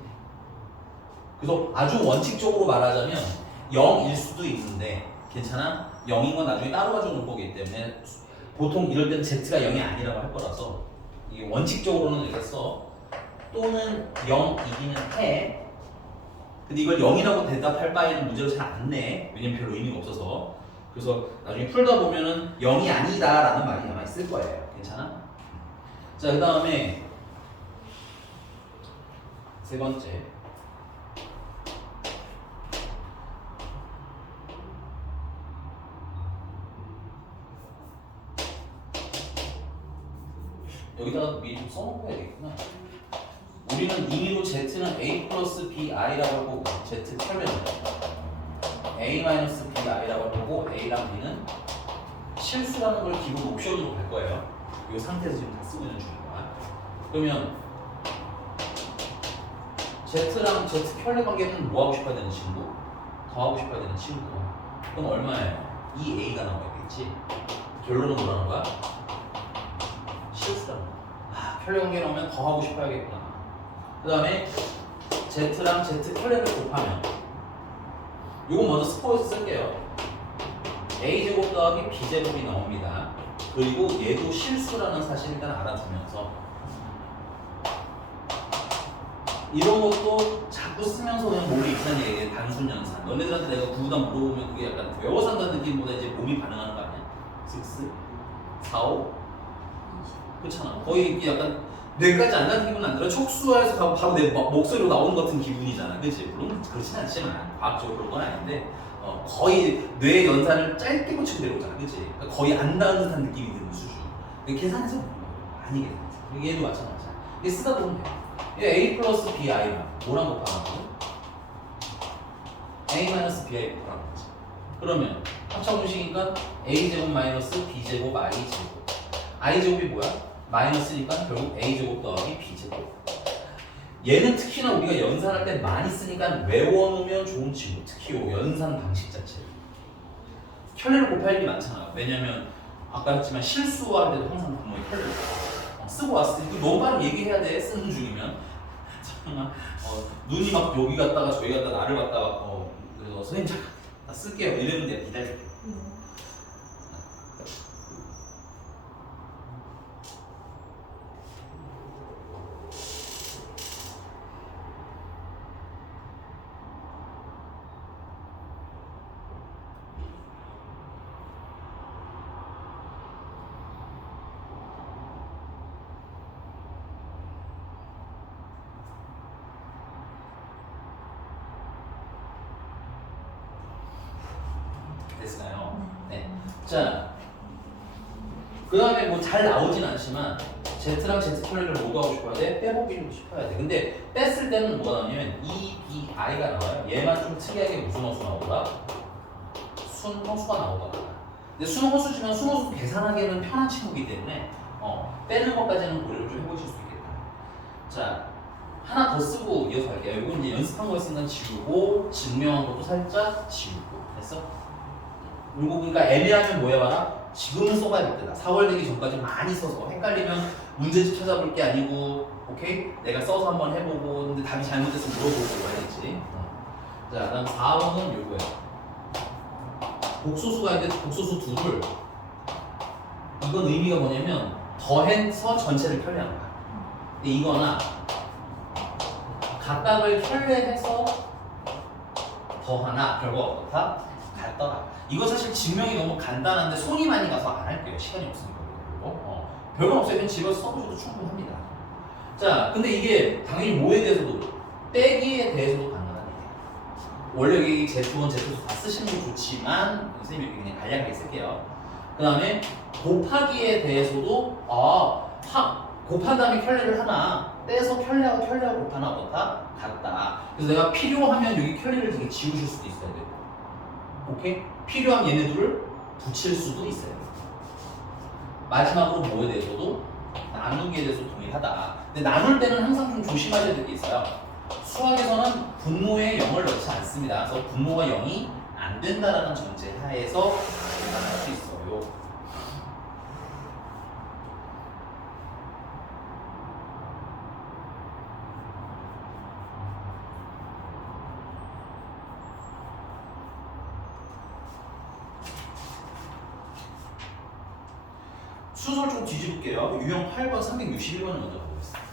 그래서 아주 원칙적으로 말하자면 0일 수도 있는데 괜찮아? 0인 건 나중에 따로 가지고 놓을 거기 때문에 보통 이럴 때는 Z가 0이 아니라고 할 거라서 이게 원칙적으로는 이렇게 써. 또는 0이기는 해. 근데 이걸 0이라고 대답할 바에는 문제를 잘 안 내. 왜냐면 별로 의미가 없어서. 그래서 나중에 풀다 보면은 0이 아니다라는 말이 아마 있을 거예요. 괜찮아? 자, 그 다음에 세 번째. 여기다가 미리 좀 써놓고 해야겠구나. 우리는 임의로 Z는 A 플러스 BI라고 보고 Z 켤레는 A 마이너스 BI라고 보고 A랑 B는 실수라는 걸 기본 옵션으로 갈 거예요. 이 상태에서 지금 다 쓰고 있는 중이야. 그러면 Z랑 Z 켤레 관계는 뭐 하고 싶어야 되는 친구? 더 하고 싶어야 되는 친구. 그럼 얼마예요? 2A가 나와야겠지. 결론은 뭐라는 거야? 실수라는 거야. 켤레 관계 나오면 더 하고 싶어야겠구나. 그 다음에 Z랑 Z 켤레를 곱하면 요거 먼저 스포에서 쓸게요. A제곱 더하기 B제곱이 나옵니다. 그리고 얘도 실수라는 사실 일단 알아두면서 이런 것도 자꾸 쓰면서 그냥 몸이 익히는 얘기예요. 단순 연산. 너네들한테 내가 구구단 물어보면 그게 약간 외워서 한다는 느낌보다 이제 몸이 반응하는 거 아니야? 6, 4, 5 그렇잖아. 거의 이게 약간 뇌까지 안 가는 기분 안 들어? 촉수화해서 바로 내 목소리로 나오는 것 같은 기분이잖아. 그치? 물론 그렇진 않지만 과학적으로 그런 건 아닌데 거의 뇌 연산을 짧게 붙이고 내려오잖아. 그치? 그러니까 거의 안 닿은 듯한 느낌이 드는 수준. 계산해서 많이 계산해서. 얘도 마찬가지야. 이게 쓰다 보면 돼. A 플러스 BI랑 뭐랑 곱하라고? A 마이너스 BI 곱하라는 거지. 그러면 합차공식이니까 A제곱 마이너스 B제곱 I제곱. I제곱이 뭐야? 마이너스니까 결국 A제곱 더하기 B제곱. 얘는 특히나 우리가 연산할 때 많이 쓰니까 외워놓으면 좋은 친구. 특히 요 연산 방식 자체. 켤레를 곱할 일이 많잖아. 왜냐면 아까 했지만 실수할 때도 항상 부모의 켤레를 쓰고 왔을 때 너무 빨리 얘기해야 돼. 쓰는 중이면 잠깐만 눈이 막 여기 갔다가 저기 갔다가 나를 갔다가 그래서 선생님 잠깐 나 쓸게요. 이러면 내가 기다릴게. 자, 그 다음에 뭐 잘 나오진 않지만 Z랑 Z 컬렉을 모두 하고 싶어야 돼? 빼보기도 싶어야 돼. 근데 뺐을 때는 뭐가 나오냐면 E, B, I가 나와요. 얘만 좀 특이하게 무슨 허수 나오더라? 순허수가 나오더라. 근데 순허수지만 순허수 계산하기에는 편한 친구이기 때문에 빼는 것까지는 고려를 좀 해보실 수 있겠다. 자, 하나 더 쓰고 이어서 할게요. 이건 이제 연습한 거였으니까 지우고 증명한 것도 살짝 지우고 됐어? 그리고 그러니까 애매하면 뭐 해봐라? 지금은 써봐야 될 때다. 4월 되기 전까지 많이 써서 헷갈리면 문제집 찾아볼 게 아니고 오케이? 내가 써서 한번 해보고 근데 답이 잘못됐으면 물어보고 해야겠지. 자, 다음 4번은 요거야. 복소수가 있는데 복소수 둘을 이건 의미가 뭐냐면 더해서 전체를 편리한 거야. 근데 이거나 각각을 편리해서 더하나 결과 어떻다? 같더라. 이거 사실 증명이 너무 간단한데 손이 많이 가서 안 할게요. 시간이 없으니까. 별건 없어요. 그냥 집에서 써보셔도 충분합니다. 자, 근데 이게 당연히 뭐에 대해서도 빼기에 대해서도 가능하네. 원래 여기 Z1, Z2 다 쓰시는 게 좋지만 선생님이 이렇게 그냥 간략하게 쓸게요. 그 다음에 곱하기에 대해서도 곱한 다음에 켤레를 하나 떼서 켤레하고 곱하나 어떻다? 같다. 그래서 내가 필요하면 여기 켤레를 되게 지우실 수도 있어야 돼요. 오케이? 필요하면 얘네들을 붙일 수도 있어요. 마지막으로 뭐에 대해서도 나누기에 대해서 동일하다. 근데 나눌 때는 항상 좀 조심하셔야 될 게 있어요. 수학에서는 분모에 0을 넣지 않습니다. 그래서 분모가 0이 안 된다라는 전제 하에서 나눌 수 있어요. 순서를 좀 뒤집을게요. 유형 8번 361번을 먼저 보겠습니다.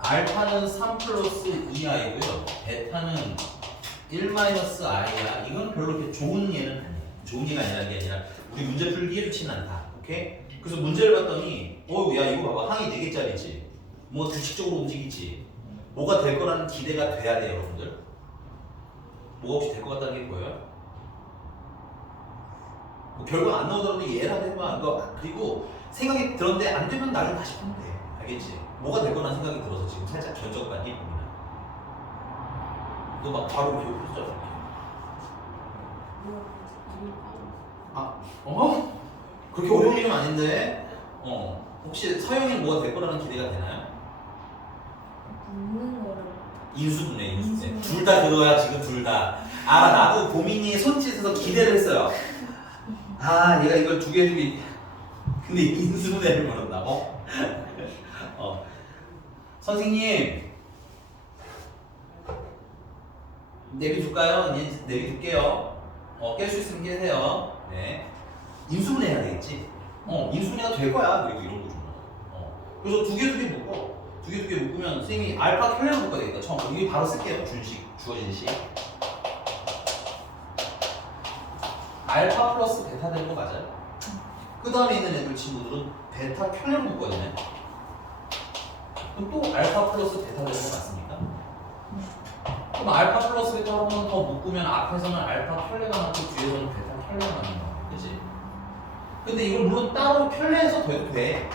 알파는 3 플러스 2i고요. 베타는 1 마이너스 i야. 이건 별로 그렇게 좋은 예는 아니에요. 좋은 예가 아니라는 게 아니라 우리 문제 풀기에 좋지는 않다. 오케이? 그래서 문제를 봤더니 야 이거 봐봐. 항이 4개짜리지. 뭐 규칙적으로 움직이지. 뭐가 될 거라는 기대가 돼야 돼요, 여러분들. 뭐가 혹시 될 것 같다는 게 보여요? 뭐 결과 안 나오더라도 얘라도 해봐. 그리고 생각이 들었는데 안 되면 나중에 다시 보면 돼. 알겠지? 뭐가 될 거라는 생각이 들어서 지금 살짝 견적받니 보이나? 너 막 바로 이렇게 했잖아. 그렇게 어려운 일은 아닌데. 혹시 서영이는 뭐가 될 거라는 기대가 되나요? 묻는 거를 인수분해. 둘 다 그거야 지금 둘 다. 나도 보민이 손짓에서 기대를 했어요. 얘가 이걸 2개 해주기. 근데 인수분해를 모른다고? 선생님 내비둘까요? 내비둘게요. 깰 수 있으면 깨세요. 네. 인수분해 해야 되겠지? 인수분해가 될 거야. 그리고 이런 거 좀. 그래서 2개 묶어. 2개 묶으면 선생님이 알파 켤레로 묶어야 되겠다. 처음. 이게 바로 쓸게요. 주어진 식. 알파 플러스 베타 되는 거 맞아요? 그 다음에 있는 애들 친구들은 베타 켤레로 묶어야 되네. 그럼 또 알파 플러스 베타 되는 거 맞습니까? 그럼 알파 플러스 베타 한 번 더 묶으면 앞에서는 알파 켤레가 나고 뒤에서는 베타 켤레가 나는 거야. 그치? 근데 이걸 물론 따로 켤레해서 돼도 돼.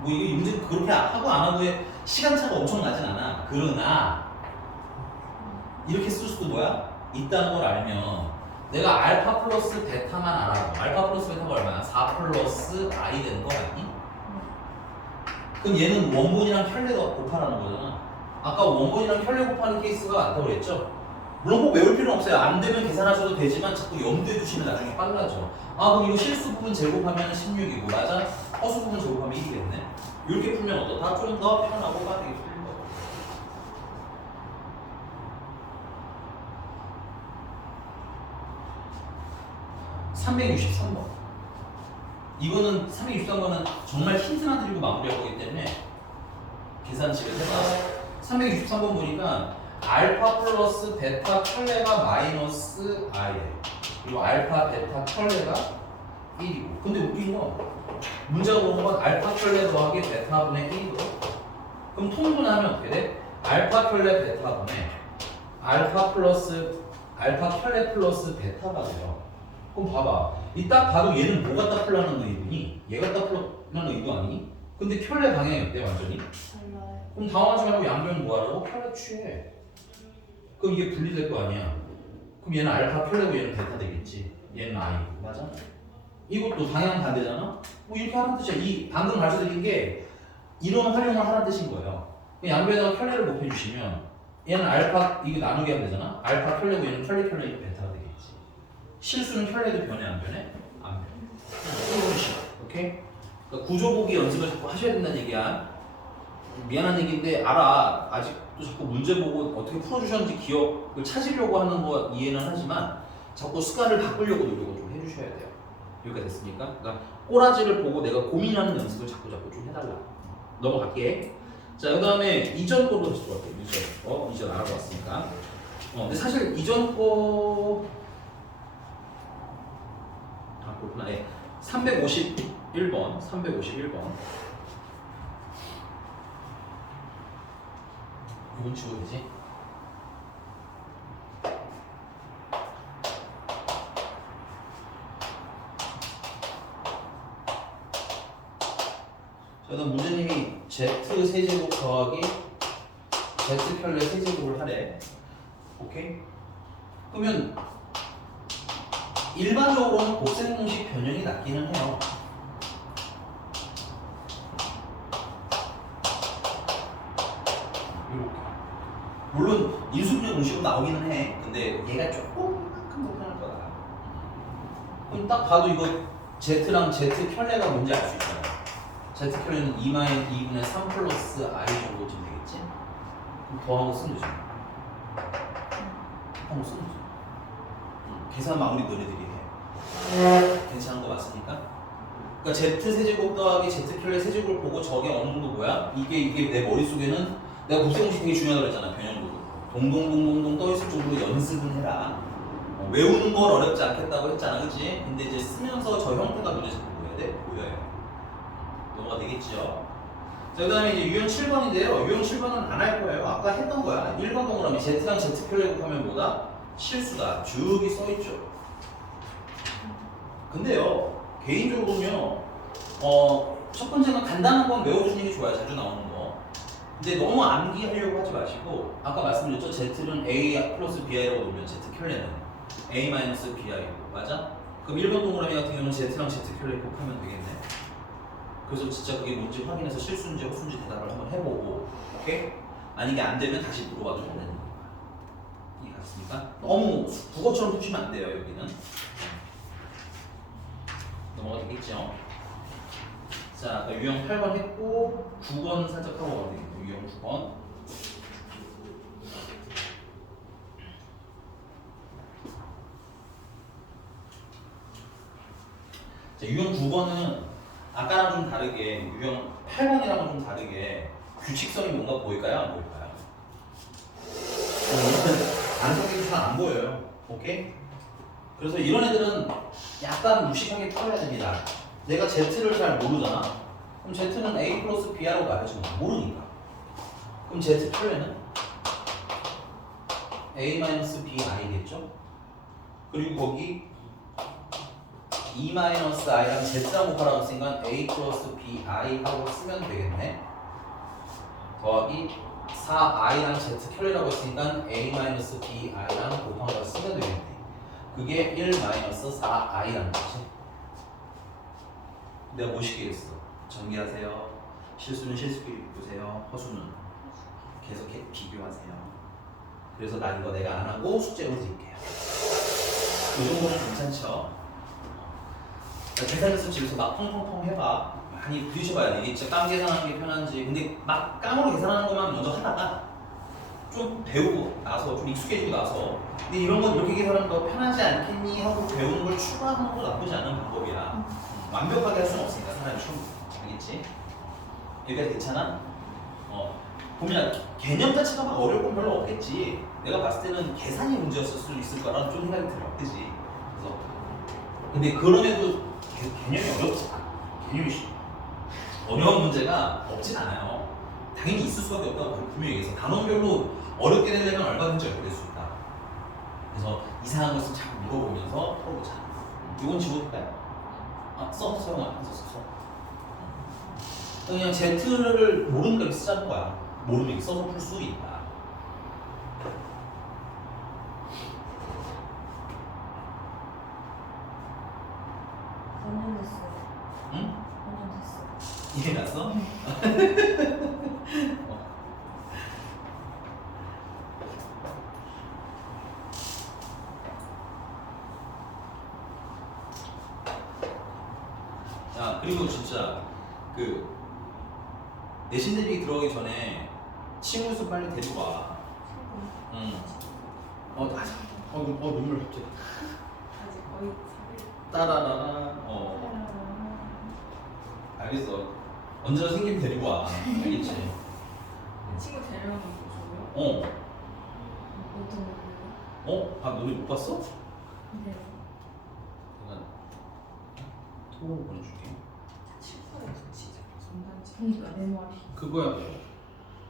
뭐 이거 문제 그렇게 하고 안 하고의 시간차가 엄청 나진 않아. 그러나 이렇게 쓸 수도 뭐야? 있다는 걸 알면 내가 알파 플러스 베타만 알아도 알파 플러스 베타가 얼마야? 4 플러스 i 되는 거 아니? 그럼 얘는 원본이랑 켤레가 곱하라는 거잖아. 아까 원본이랑 켤레 곱하는 케이스가 많다고 그랬죠? 물론 꼭 외울 필요는 없어요. 안 되면 계산하셔도 되지만 자꾸 염두에 두시면 나중에 빨라져. 그럼 이거 실수 부분 제곱하면 16이고 맞아? 허수 부분 제곱하면 1이겠네. 이렇게 풀면 어떠다? 좀 더 편하고 빠르게 풀린 거고. (363번) 이거는 363번은 정말 힌트만 드리고 마무리할 거기 때문에 계산식을 해봐. 363번 보니까 알파 플러스 베타 켤레가 마이너스 i 그리고 알파 베타 켤레가 1이고. 근데 웃긴 건 문제가 보는 건 알파 켤레 더하기 베타분의 1이거든. 그럼 통분하면 어떻게 돼? 알파 켤레 베타분의 알파 켤레 플러스 베타가 돼요. 그럼 봐봐. 이 딱 봐도 얘는 뭐 갖다 풀라는 의도니? 얘 갖다 풀라는 의도 아니니? 근데 켤레 방향이 어때 완전히? 달라요. 그럼 당황하지 말고 양변 뭐하라고? 켤레 취해. 그럼 이게 분리될 거 아니야. 그럼 얘는 알파 켤레고 얘는 베타 되겠지. 얘는 I. 맞아? 이것도 방향 반대잖아? 뭐 이렇게 하는 뜻이야. 이 방금 가르쳐드린 게 이런 활용을 하라는 뜻인 거예요. 양변에다가 켤레를 곱해주시면 얘는 알파, 이거 나누게 하면 되잖아? 알파 켤레고 얘는 켤레 베타가 되겠지. 실수는 켤레도 변해 안 변해? 안 변해. 오케이? 그러니까 구조 보기 연습을 자꾸 하셔야 된다는 얘기야. 미안한 얘기인데 알아. 아직도 자꾸 문제 보고 어떻게 풀어주셨는지 기억을 찾으려고 하는 거 이해는 하지만 자꾸 습관을 바꾸려고 노력을 좀 해주셔야 돼요. 여기가 됐습니까? 그러니까 꼬라지를 보고 내가 고민하는 연습을 자꾸 좀 해달라. 넘어갈게. 자, 그 다음에 이전 거로 다시 돌아갈게요. 이전 알아봤으니까. 근데 사실 이전 거 그렇구나. 예. 351번. 이건 지워야 되지? 자, 그다음 문제님이 Z 세제곱 더하기 Z 켤레 세제곱을 하래. 오케이? 그러면 일반적으로는 곱셈 공식 변형이 낫기는 해요. 이렇게. 물론 인수분해 공식으로 나오기는 해. 근데 얘가 조금만큼 더 편할 거다. 그럼 딱 봐도 이거 Z랑 Z 켤레가 뭔지 알 수 있잖아. Z 켤레는 2-2분의 3 플러스 I 정도쯤 되겠지? 그럼 더하고 쓰면 되죠. 더하고 쓰면 되죠. 계산 마무리 너네들이 해. 괜찮은 거 맞습니까? 그러니까 Z 세제곱 더하기 Z 켤레 세제곱을 보고 저게 어느 정도 뭐야? 이게 내 머릿속에는 내가 곱셈 공식 되게 중요하다고 했잖아. 변형도. 동동동동동 떠있을 정도로 연습은 해라. 외우는 건 어렵지 않겠다고 했잖아. 그치? 근데 이제 쓰면서 저 형태가 눈에 자꾸 보여야 돼? 보여요. 넘어가 되겠죠? 자, 그 다음에 이제 유형 7번인데요. 유형 7번은 안 할 거예요. 아까 했던 거야. 1번 동그라미 Z랑 Z 켤레 곱하면 뭐다? 실수다. 쭉이 써있죠. 근데요, 개인적으로는요, 첫 번째는 간단한 건 외워주는 게 좋아요. 자주 나오는 거. 근데 너무 암기하려고 하지 마시고, 아까 말씀드렸죠? Z는 A 플러스 BI라고 놓으면 Z 켤레는 A 마이너스 BI고, 맞아? 그럼 1번 동그라미 같은 경우는 Z랑 Z 켤레 곱하면 되겠네. 그래서 진짜 그게 뭔지 확인해서 실수인지 허수인지 대답을 한번 해보고, 오케이? 아니, 이게 안 되면 다시 물어봐도 되는 거야. 이해 갔습니까? 너무 국어처럼 푸시면 안 돼요, 여기는. 넘어가 되겠죠? 자, 유형 8번 했고 9번 살짝 하고 가야 되겠고 유형 9번. 자, 유형 9번은 아까랑 좀 다르게 유형 8번이랑은 좀 다르게 규칙성이 뭔가 보일까요? 안 보일까요? 안성이 잘 안 보여요. 오케이? 그래서 이런 애들은 약간 무식하게 풀어야 됩니다. 내가 Z를 잘 모르잖아. 그럼 Z는 A 플러스 B라고 말해주면 모르니까. 그럼 Z 켤레는 A 마이너스 B I겠죠? 그리고 거기 2 마이너스 I랑 Z랑 곱하라고 쓰니까 A 플러스 B I 하고 쓰면 되겠네. 더하기 4I랑 Z 켤레라고 했으니까 A 마이너스 B I랑 곱하라고 쓰면 되겠네. 그게 1 마이너스 4i라는 거지. 내가 뭐 시키겠어? 정리하세요. 실수는 실수끼리 보세요. 허수는 계속 비교하세요. 그래서 난 이거 내가 안 하고 숙제로 드릴게요. 이 정도는 괜찮죠? 계산해서 집에서 막 펑펑펑 해봐. 많이 부딪혀봐야 돼. 이게 진짜 깜 계산하는 게 편한지. 근데 막 깜으로 계산하는 것만 먼저 하다가 좀 배우고 나서 좀 익숙해지고 나서 근데 이런 건 이렇게 계산하면 더 편하지 않겠니 하고 배우는 걸 추가하는 것도 나쁘지 않은 방법이야. 완벽하게 할 수는 없으니까 사람이 좀 알겠지? 여기까지 괜찮아? 보면 개념 자체가 막 어려울 건 별로 없겠지. 내가 봤을 때는 계산이 문제였을 수도 있을 거라는 좀 생각이 들어. 그치? 그래서 근데 그럼에도 개념이 어렵지 않아. 개념이 어려운 문제가 없진 않아요. 당연히 있을 수밖에 없다고 분명히 얘기해서 단원별로 어렵게 되려면 얼마든지 어렵게 될 수 있다. 그래서 이상한 것을 자꾸 물어보면서 풀어보자. 이건 지워줄까요? 사용 안 썼어. 그냥 Z를 모르는 걸 쓰자는 거야. 모르는 게 써서 풀 수 있다. 완전 됐어요. 응? 완전 됐어. 이해 갔어? 야, 그리고 진짜 그 내신 대비 들어가기 전에 친구 수 빨리 데리고 와. 응. 맞아. 눈물 갑자기. 아직 거의 4일. 따라라라. 알겠어. 언제나 생기면 데리고 와. 알겠지? 친구 데려오는 거 좋아요? 어떤 거요? 너네 못 봤어? 네. 내가 톡으로 보내줄게. 칠판에 붙이자. 전단지. 그러니까 내 말이 그거야.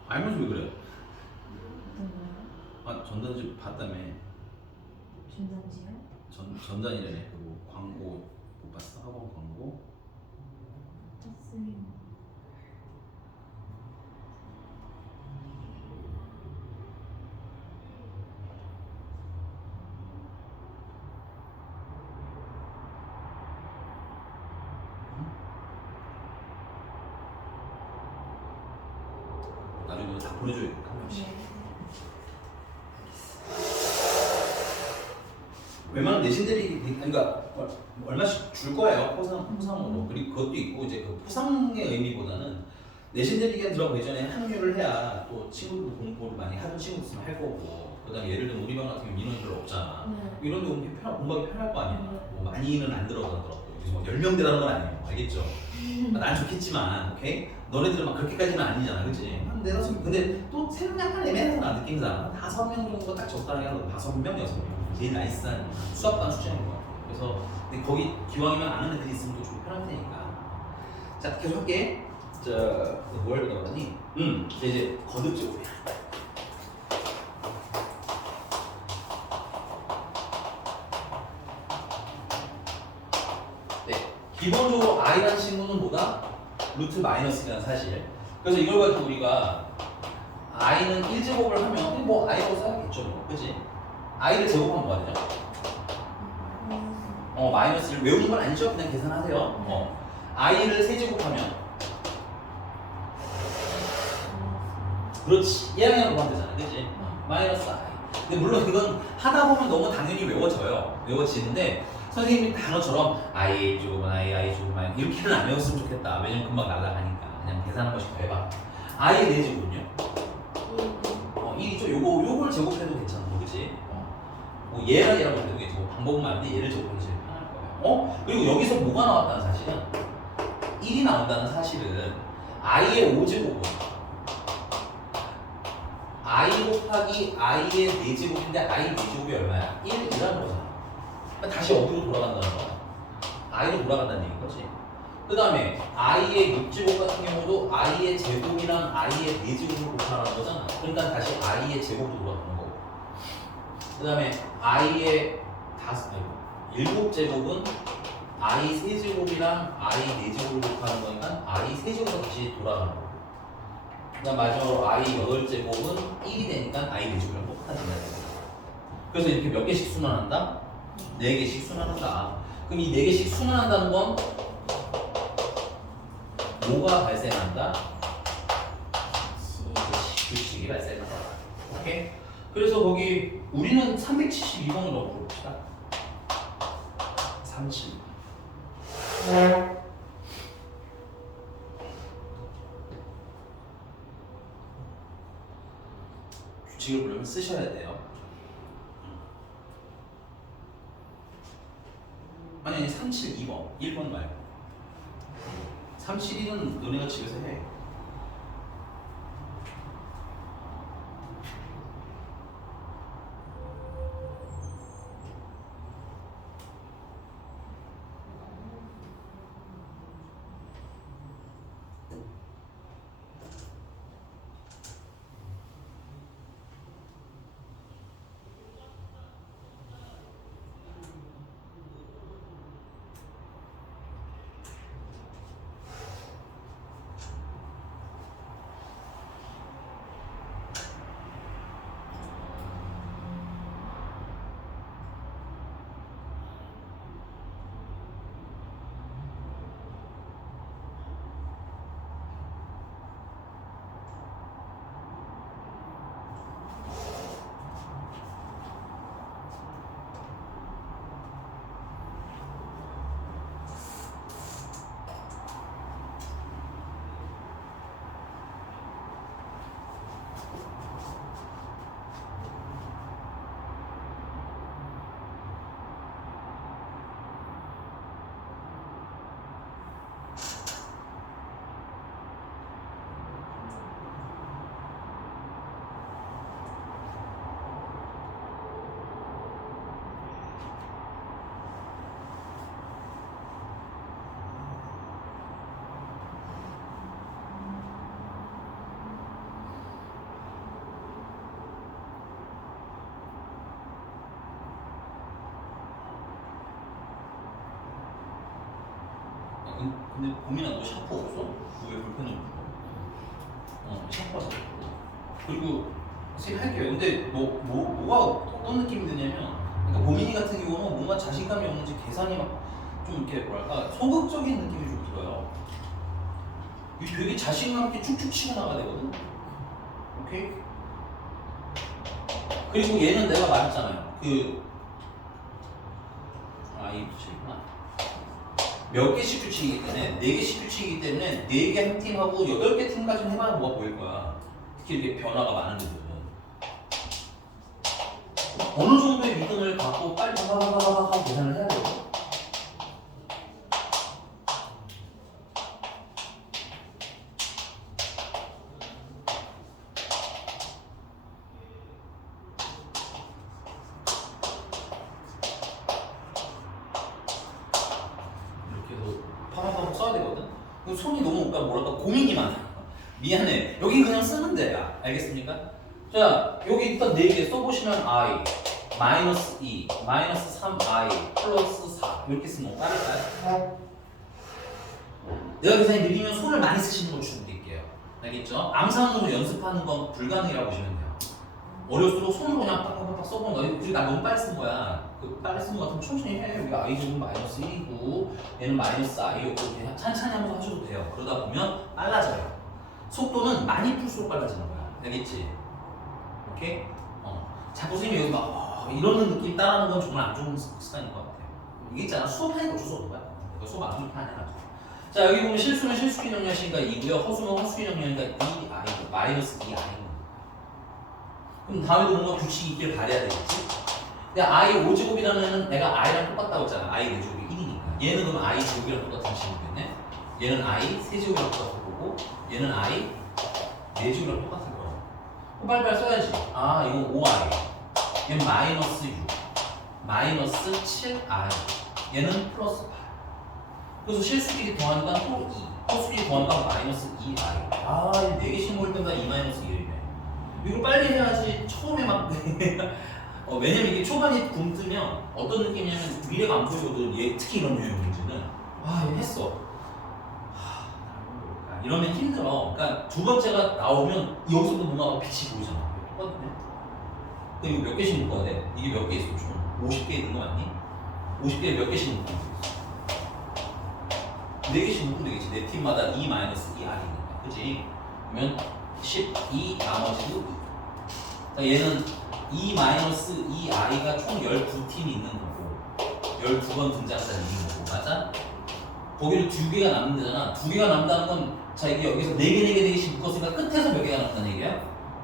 알면서 왜 그래? 어떤 거요? 전단지 봤다며. 중단지요? 전단이라네. 그거 광고 못 봤어? 학원 광고? 떴으면 나중에 너 다 보내줘야겠다. 한 명씩. 네. 웬만한 내신 대비 그러니까 얼마씩 줄 거예요. 포상으로. 그리고 그것도 있고 이제 그 포상의 의미보다는 내신 대비 기간 들어가기 전에 합류를 해야 또 친구들 공부를 많이 하던 친구 있으면 할 거고. 그다음에 예를 들면 우리 반 같은 경우 민원이 별로 없잖아. 네. 이런 데 공부하기 편할 거 아니야. 뭐 많이는 안 들어가더라고. 그래서 뭐 10명 들어가는 건 아니에요. 알겠죠? 난 좋겠지만, 오케이? 너네들은 막 그렇게까지는 아니잖아, 그치? 한 네다섯 명. 근데 또 세명 약간 애매하잖아, 느낌상. 5명 정도가 딱 적당하게 하는 5명, 6명. 제일 나이스한 수학반 수준인 것 같아. 그래서 근데 거기 기왕이면 아는 애들이 있으면 또 좀 편할 테니까. 자, 계속 할게. 자, 뭐 하려고 그러니? 이제 거듭적으로야. 기본적으로 i라는 친구는 뭐다? 루트 마이너스라는 사실. 그래서 이걸 가지고 우리가 i는 1제곱을 하면 뭐 i라고 써야겠죠, 뭐. 그치? i를 제곱하면 뭐가 되죠? 마이너스를 외우는 건 아니죠? 그냥 계산하세요. i를 세제곱하면 그렇지. 얘랑 구하면 되잖아, 그치? 마이너스 i. 근데 물론 그건 하다 보면 너무 당연히 외워져요. 외워지는데 선생님이 단어처럼 i 조금 i 조금 i 이렇게는 안 외웠으면 좋겠다. 왜냐면 금방 날아가니까. 그냥 계산 한 번씩 더 해봐. i의 4제곱은요? 1이죠. 요걸 제곱해도 괜찮고, 그치? 뭐 얘랑 얘랑 해도 괜찮고 방법은 많은데 얘를 제곱하면 제일 편할 거예요. 그리고 여기서 뭐가 나왔다는 사실은 1이 나온다는 사실은 i의 5제곱은 i 곱하기 i의 4제곱인데 i 4제곱이 얼마야? 1이라는 거잖아. 그러니까 다시 어디로 돌아간다는 거야? i로 돌아간다는 얘기인 거지. 그 다음에 i의 6제곱 같은 경우도 i의 제곱이랑 i의 4제곱을 곱하라는 거잖아. 그러니까 다시 i의 제곱으로 돌아가는 거고. 그 다음에 i의 7제곱은 i 3제곱이랑 i 4제곱을 곱하는 거니까 i 3제곱으로 다시 돌아가는 거고. 그 다음 마지막으로 i 8제곱은 1이 되니까 i 4제곱을 곱하는 거야. 그래서 이렇게 몇 개씩 순환한다? 4개씩 순환한다. 그럼 이 4개씩 순환한다는 건 뭐가 발생한다? 규칙이 발생한다. 오케이? 그래서 거기 우리는 372번을 넣어봅시다. 37. 규칙을 보려면 쓰셔야 돼요. 아니 372번 1번 말고 372는 너네가 집에서 해. 근데 고민아 너 샤프 없어? 왜 볼펜을 불러? 샤프가 더 그리고 선생님 할게요. 근데 뭐가 어떤 느낌이 드냐면 그러니까 고민이 같은 경우는 뭔가 자신감이 없는지 계산이 막 좀 이렇게 뭐랄까 소극적인 느낌이 좀 들어요. 이게 되게 자신감 있게 쭉쭉 치고 나가야 되거든. 오케이? 그리고 얘는 내가 말했잖아요. 이 규칙이구나. 몇 개씩 규칙이기 때문에 4개씩 규칙이기 때문에 4개 한 팀하고 8개 팀까지는 해봐야 뭐가 보일 거야. 특히 이렇게 변화가 많은 애들은 어느 정도의 믿음을 갖고 빨리 하고 계산을 해야 돼요. 파박파박 써야 되거든? 그럼 손이 너무 뭐랄까 고민이 많아. 미안해. 여기 그냥 쓰면 돼. 알겠습니까? 자, 여기 일단 4개 써보시면 I, 마이너스 2, 마이너스 3I, 플러스 4 이렇게 쓰면 빠를까요? 내가 계산이 느리면 손을 많이 쓰시는 걸 추천드릴게요. 알겠죠? 암산으로 연습하는 건 불가능이라고 보시면 돼요. 어려울수록 손으로 그냥 빡빡빡 써보는 거야. 그리고 나 너무 빨리 쓴 거야. 빨리 쓴 거 같으면 천천히 해. 여기가 I 제곱 마이너스 1이고 얘는 마이너스 I였고 그냥 찬찬히 하면서 하셔도 돼요. 그러다 보면 빨라져요. 속도는 많이 풀수록 빨라지는 거야. 알겠지? 오케이? 자꾸 선생님이 여기 막 이러는 느낌 따라하는 건 정말 안 좋은 습관인 것 같아요. 이게 있잖아. 수업하니까 어쩔 수 없는 거야. 수업 안 하면 편해. 자, 여기 보면 실수는 실수기 정리하시니까 2고요. 허수는 허수기 정리하니까 2I, 마이너스 2I. 그럼 다음에도 뭔가 규칙이 있길 바라야 되겠지? 근데 I 5제곱이라는 애는 내가 I랑 똑같다고 했잖아. I 4제곱이 1이니까. 얘는 그럼 I 제곱이랑 똑같은 식이겠네? 얘는 I 3제곱이랑 똑같은 거고, 얘는 I 4제곱이랑 똑같은 거야. 그럼 빨리빨리 써야지. 이건 5I. 얘는 마이너스 6. 마이너스 7I. 얘는 플러스 8. 그래서 실수끼리 더하니까 또 2. 허수끼리 더하니까 마이너스 2I. 4개씩 모일 때마다 2 마이너스 1이네. 이걸 빨리 해야지 처음에 막 왜냐면 이게 초반에 굶뜨면 어떤 느낌이냐면 미래가 안 보이거든. 특히 이런 유형 문제는 이거 했어 이러면 힘들어. 그러니까 두 번째가 나오면 여기서도 뭔가 빛이 보이잖아. 똑같네. 그럼 이거 몇 개씩 묶어야 돼? 이게 몇 개 있어? 총 50개 있는 거 맞니? 50개에 몇 개씩 묶으면 되겠어? 4개씩 묶으면 되겠지. 내 팀마다 2 마이너스 2R이니까 그치? 그러면 12 나머지도 2. 얘는 2 마이너스 2i가 총 12팀이 있는 거고 12번 등장한다는 얘기인 거고 맞아? 거기를 2개가 남는 데잖아. 2개가 남는다는 건 자 이게 여기서 4개씩 묶었으니까 끝에서 몇 개가 남다는 얘기야?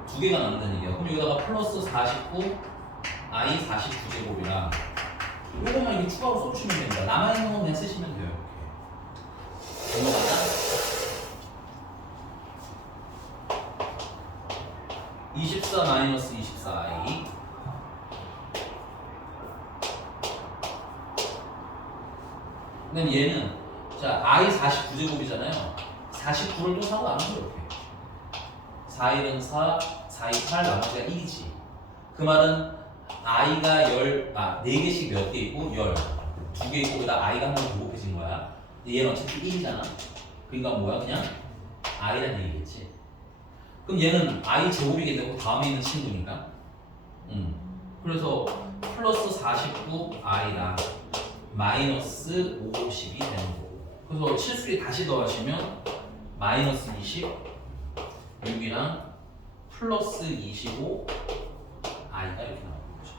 2개가 남는다는 얘기야. 그럼 여기다가 플러스 49 i 49제곱이랑 요것만 이렇게 추가로 써주시면 됩니다. 남아있는 건 그냥 쓰시면 돼요. 이렇게 넘어가자. 24 마이너스 24i 그럼 얘는 자 i 49제곱이잖아요 49를 또 사고 나누면 이렇게 4일은 4, 4이 8 나머지가 1이지 그 말은 i가 4개씩 몇 개 있고 10 2개 있고 그다음 i가 한 번 더 곱해진 거야 얘는 어차피 1이잖아 그러니까 뭐야 그냥 i란 얘기겠지 그럼 얘는 i 제곱이겠고 다음에 있는 친구니까 그래서 플러스 49i랑 마이너스 50이 되는 거고 그래서 실수리 다시 더하시면 마이너스 20 6이랑 플러스 25 i가 이렇게 나오는 거죠.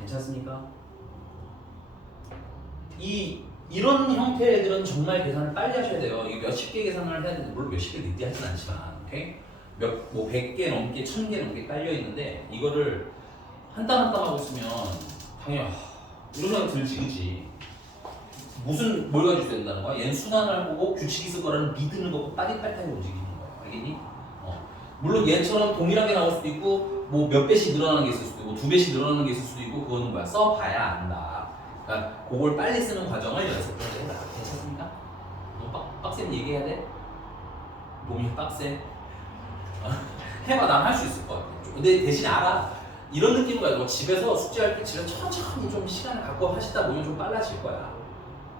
괜찮습니까? 이런 형태의 애들은 정말 계산을 빨리 하셔야 돼요. 이게 몇십 개 계산을 해야 되는데 물론 몇십 개 늦게 하진 않지만 오케이? 뭐 100개 넘게 1000개 넘게 깔려 있는데 이거를 한 땀 한 땀 하고 있으면 당연히 이런 생각 들지 그치? 뭘 가지고 된다는 거야? 얘는 순환을 보고 규칙이 있을 거라는 믿음을 갖고 빠릿빠릿하게 움직이는 거야 알겠니? 물론 얘처럼 동일하게 나올 수도 있고 뭐 몇 배씩 늘어나는 게 있을 수도 있고 2배씩 늘어나는 게 있을 수도 있고 그거는 뭐야? 써봐야 안다 그러니까 그걸 빨리 쓰는 과정을 연습해야 된다 괜찮습니까? 너 빡센 얘기해야 돼? 몸이 빡세? 해봐 난 할 수 있을 것 같아 근데 대신 알아 이런 느낌을 가지고 집에서 숙제할 때 집에서 천천히 좀 시간을 갖고 하시다 보면 좀 빨라질 거야.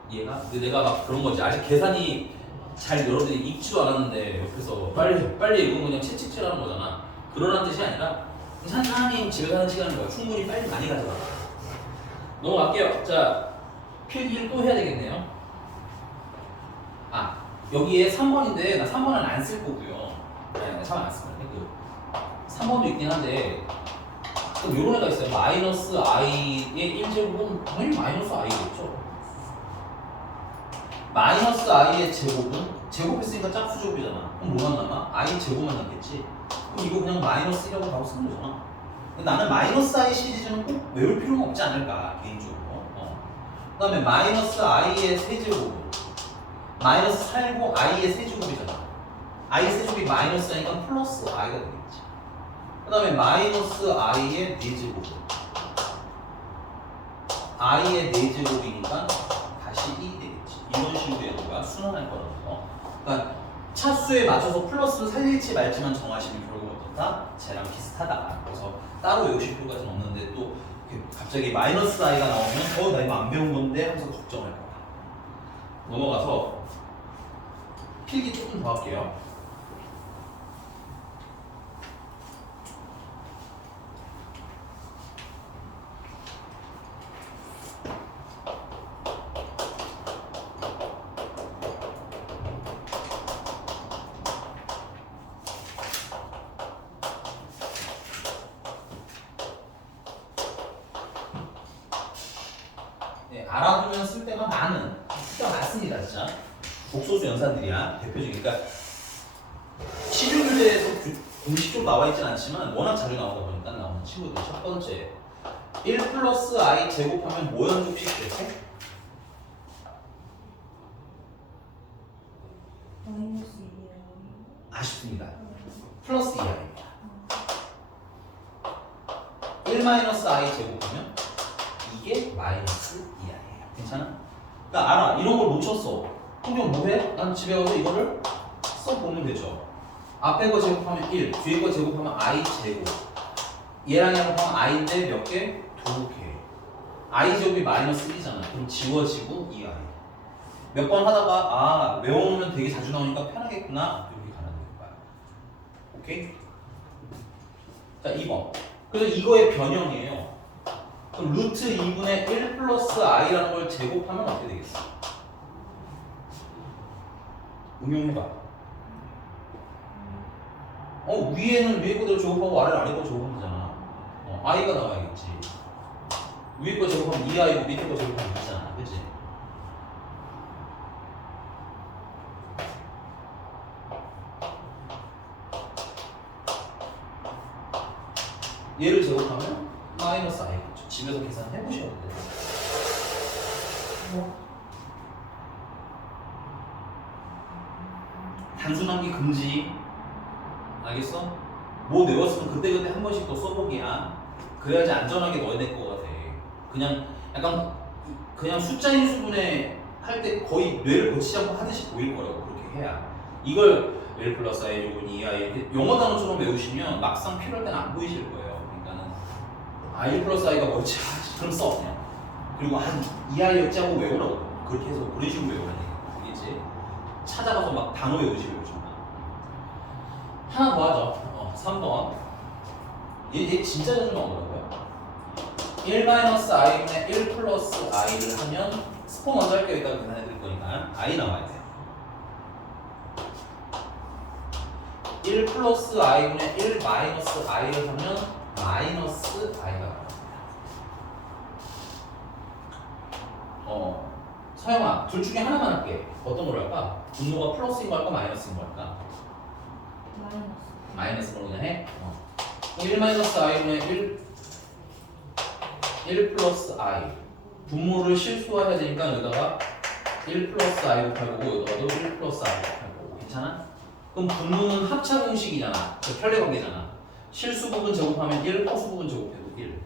이해가? 근데 내가 막 그런 거지. 아직 계산이 잘 여러분들이 읽지도 않았는데 옆에서 빨리 읽으면 그냥 채찍질하는 거잖아. 그러라는 뜻이 아니라 천천히 집에서 하는 시간을 뭐 충분히 빨리 많이 가져가. 넘어갈게요. 자, 필기를 또 해야 되겠네요. 아, 여기에 3번인데 나 3번은 안 쓸 거고요. 네, 3번 안 쓸 거예요. 그 3번도 있긴 한데 그럼 요런 애가 있어요. 마이너스 i의 1제곱은 당연히 마이너스 i겠죠. 마이너스 i의 제곱은 제곱했으니까 짝수 제곱이잖아. 그럼 뭐만 남아? i 제곱만 남겠지. 그럼 이거 그냥 마이너스 1이라고 바로 쓰는 거잖아. 근데 나는 마이너스 i 시리즈는 꼭 외울 필요는 없지 않을까 개인적으로. 그 다음에 마이너스 i의 세제곱은 마이너스 8고 i의 세제곱이잖아. i 세제곱이 마이너스니까 플러스 i가 되겠지. 그 다음에 마이너스 i의 4제곱은 i의 4제곱이니까 다시 1이 되겠지. 이런 식으로 얘가 순환할 거라는 거. 그러니까 차수에 맞춰서 플러스를 살릴지 말지만 정하시면 결국 어떻다? 쟤랑 비슷하다. 그래서 따로 외우실 필요까지는 없는데 또 갑자기 마이너스 i가 나오면 나 이거 안 배운 건데 하면서 걱정할 거야. 넘어가서 필기 조금 더 할게요. 알아두면 쓸 때가 많은 숫자가 많습니다. 진짜 복소수 연산들이야 대표적이니까 시중문제에서 공식적으로 나와 있진 않지만 워낙 자주 나오다 보니까 나오는 친구들. 첫 번째 1 플러스 i 제곱하면 뭐 연속식 될까? 마이너스 1이요. 아쉽습니다. 플러스 2i입니다. 1 마이너스 i 제곱하면 이게 마이너스 2i예요. 괜찮아? 그러니까 알아. 이런 걸 놓쳤어. 그럼 뭐해? 난 집에 가서 이거를 써보면 되죠. 앞에 거 제곱하면 1, 뒤에 거 제곱하면 i 제곱. 얘랑 얘랑 하면 i인데 몇 개? 2개. i 제곱이 마이너스 1이잖아. 그럼 지워지고 2i. 몇 번 하다가 외워놓으면 되게 자주 나오니까 편하겠구나. 이렇게 가는 거야. 오케이? 자, 2번. 그래서 이거의 변형이에요. 그럼 루트 2분의 1 플러스 i라는 걸 제곱하면 어떻게 되겠어? 응용해봐. 위에는 위에 거대로 제곱하고 아래 거 제곱하면 되잖아. i가 나와야겠지. 위에 거 제곱하면 2i고 밑에 거 제곱하면 되잖아. 그치? 얘를 제곱하면 마이너스 i겠죠. 집에서 계산해 보셔도 돼요. 단순함기 금지. 알겠어? 뭐 외웠으면 그때그때 한 번씩 더 써보기야. 그래야지 안전하게 넣어야 될 것 같아. 그냥 약간 그냥 숫자인 수분에 할 때 거의 뇌를 거치지 않고 하듯이 보일 거라고. 그렇게 해야. 이걸 1 플러스 i 제곱은 2i 이렇게 영어 단어처럼 외우시면 막상 필요할 때는 안 보이실 거예요. 그러니까는 1 플러스 i가 뭐지? 그럼 써 그냥. 그리고 한 2i였지 하고 외우라고. 그렇게 해서 그런 식으로 외우라는 얘기. 알겠지? 찾아가서 막 단어 외우지 외우지 마. 하나 더 하죠. 3번. 얘 진짜 자주 나오더라고요. 1-i분의 1 플러스 i를 하면 스포 먼저 할게요. 이따가 계산해 드릴 거니까 i 나와야 돼요. 1 플러스 i분의 1 마이너스 i를 하면 마이너스 i가 나옵니다. 서영아, 둘 중에 하나만 할게. 어떤 걸 할까? 분모가 플러스인 거 할까? 마이너스인 거 할까? 마이너스. 마이너스로 그냥 해? 1 마이너스 i분의 1 플러스 i. 분모를 실수화해야 되니까 여기다가 1 플러스 i 곱할 거고 여기다가도 1 플러스 i 곱할 거고. 괜찮아? 그럼 분모는 합차 공식이잖아. 편리관계잖아. 실수 부분 제곱하면 1, 허수 부분 제곱해도 1.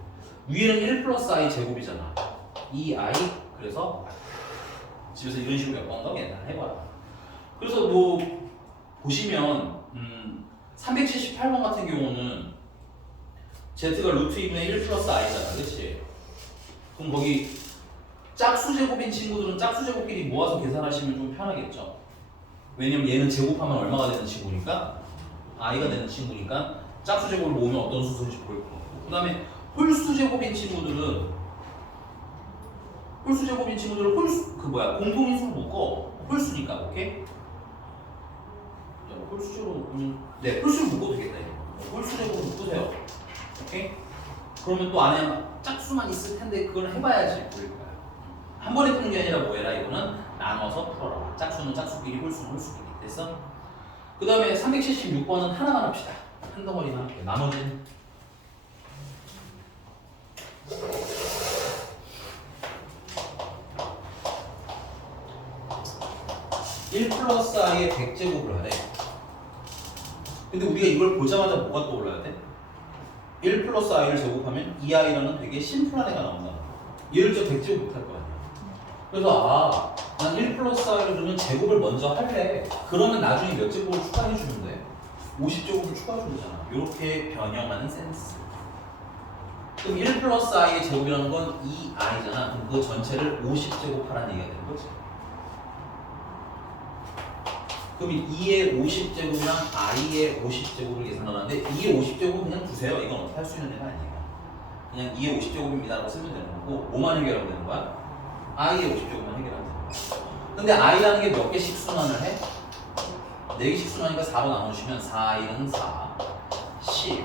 위에는 1 플러스 i 제곱이잖아. 2i. 그래서 집에서 이런 식으로 몇 번 더 해봐라. 그래서 뭐 보시면 378번 같은 경우는 z가 루트 2분의 1 플러스 i잖아, 그렇지? 그럼 거기 짝수 제곱인 친구들은 짝수 제곱끼리 모아서 계산하시면 좀 편하겠죠. 왜냐면 얘는 제곱하면 얼마가 되는 친구니까 i가 되는 친구니까 짝수 제곱을 모으면 어떤 수순인지 보일 거고. 그 다음에 홀수 제곱인 친구들은 공통인수로 묶어. 홀수니까, 오케이? 자, 홀수 제곱 묶으면 네, 홀수를 묶어도 되겠다. 이거. 홀수 제곱 묶으세요. 오케이? 그러면 또 안에 짝수만 있을 텐데 그걸 해봐야지 보일 거야. 한 번에 푸는 게 아니라 뭐해라, 이거는 나눠서 풀어라. 짝수는 짝수끼리, 홀수는 홀수끼리. 됐어? 그 다음에 376번은 하나만 합시다. 한 덩어리만 할게요. 나머지는 1 플러스 i의 100제곱을 하래. 근데 우리가 이걸 보자마자 뭐가 떠올라야 돼? 1 플러스 i를 제곱하면 2i라는 되게 심플한 애가 나온다. 얘를 저 100제곱 못할 거 아니야. 그래서 난 1 플러스 i를 그러면 제곱을 먼저 할래. 그러면 나중에 몇 제곱을 추가해 주면 돼? 50제곱을 추가해 주면 되잖아. 이렇게 변형하는 센스. 그럼 1 플러스 i의 제곱이라는 건 2i잖아. 그럼 그 전체를 50제곱 하라는 얘기가 되는 거지. 그럼 2의 50제곱이랑 i의 50제곱을 계산하는데 2의 50제곱은 그냥 두세요. 이건 어떻게 할 수 있는 애가 아니에요. 그냥 2의 50제곱입니다라고 쓰면 되는 거고 뭐만 해결하면 되는 거야? i의 50제곱만 해결하면 되는 거야. 근데 i라는 게 몇 개씩 순환을 해? 4개씩 순환이니까 4로 나눠주시면 4i는 4, 10,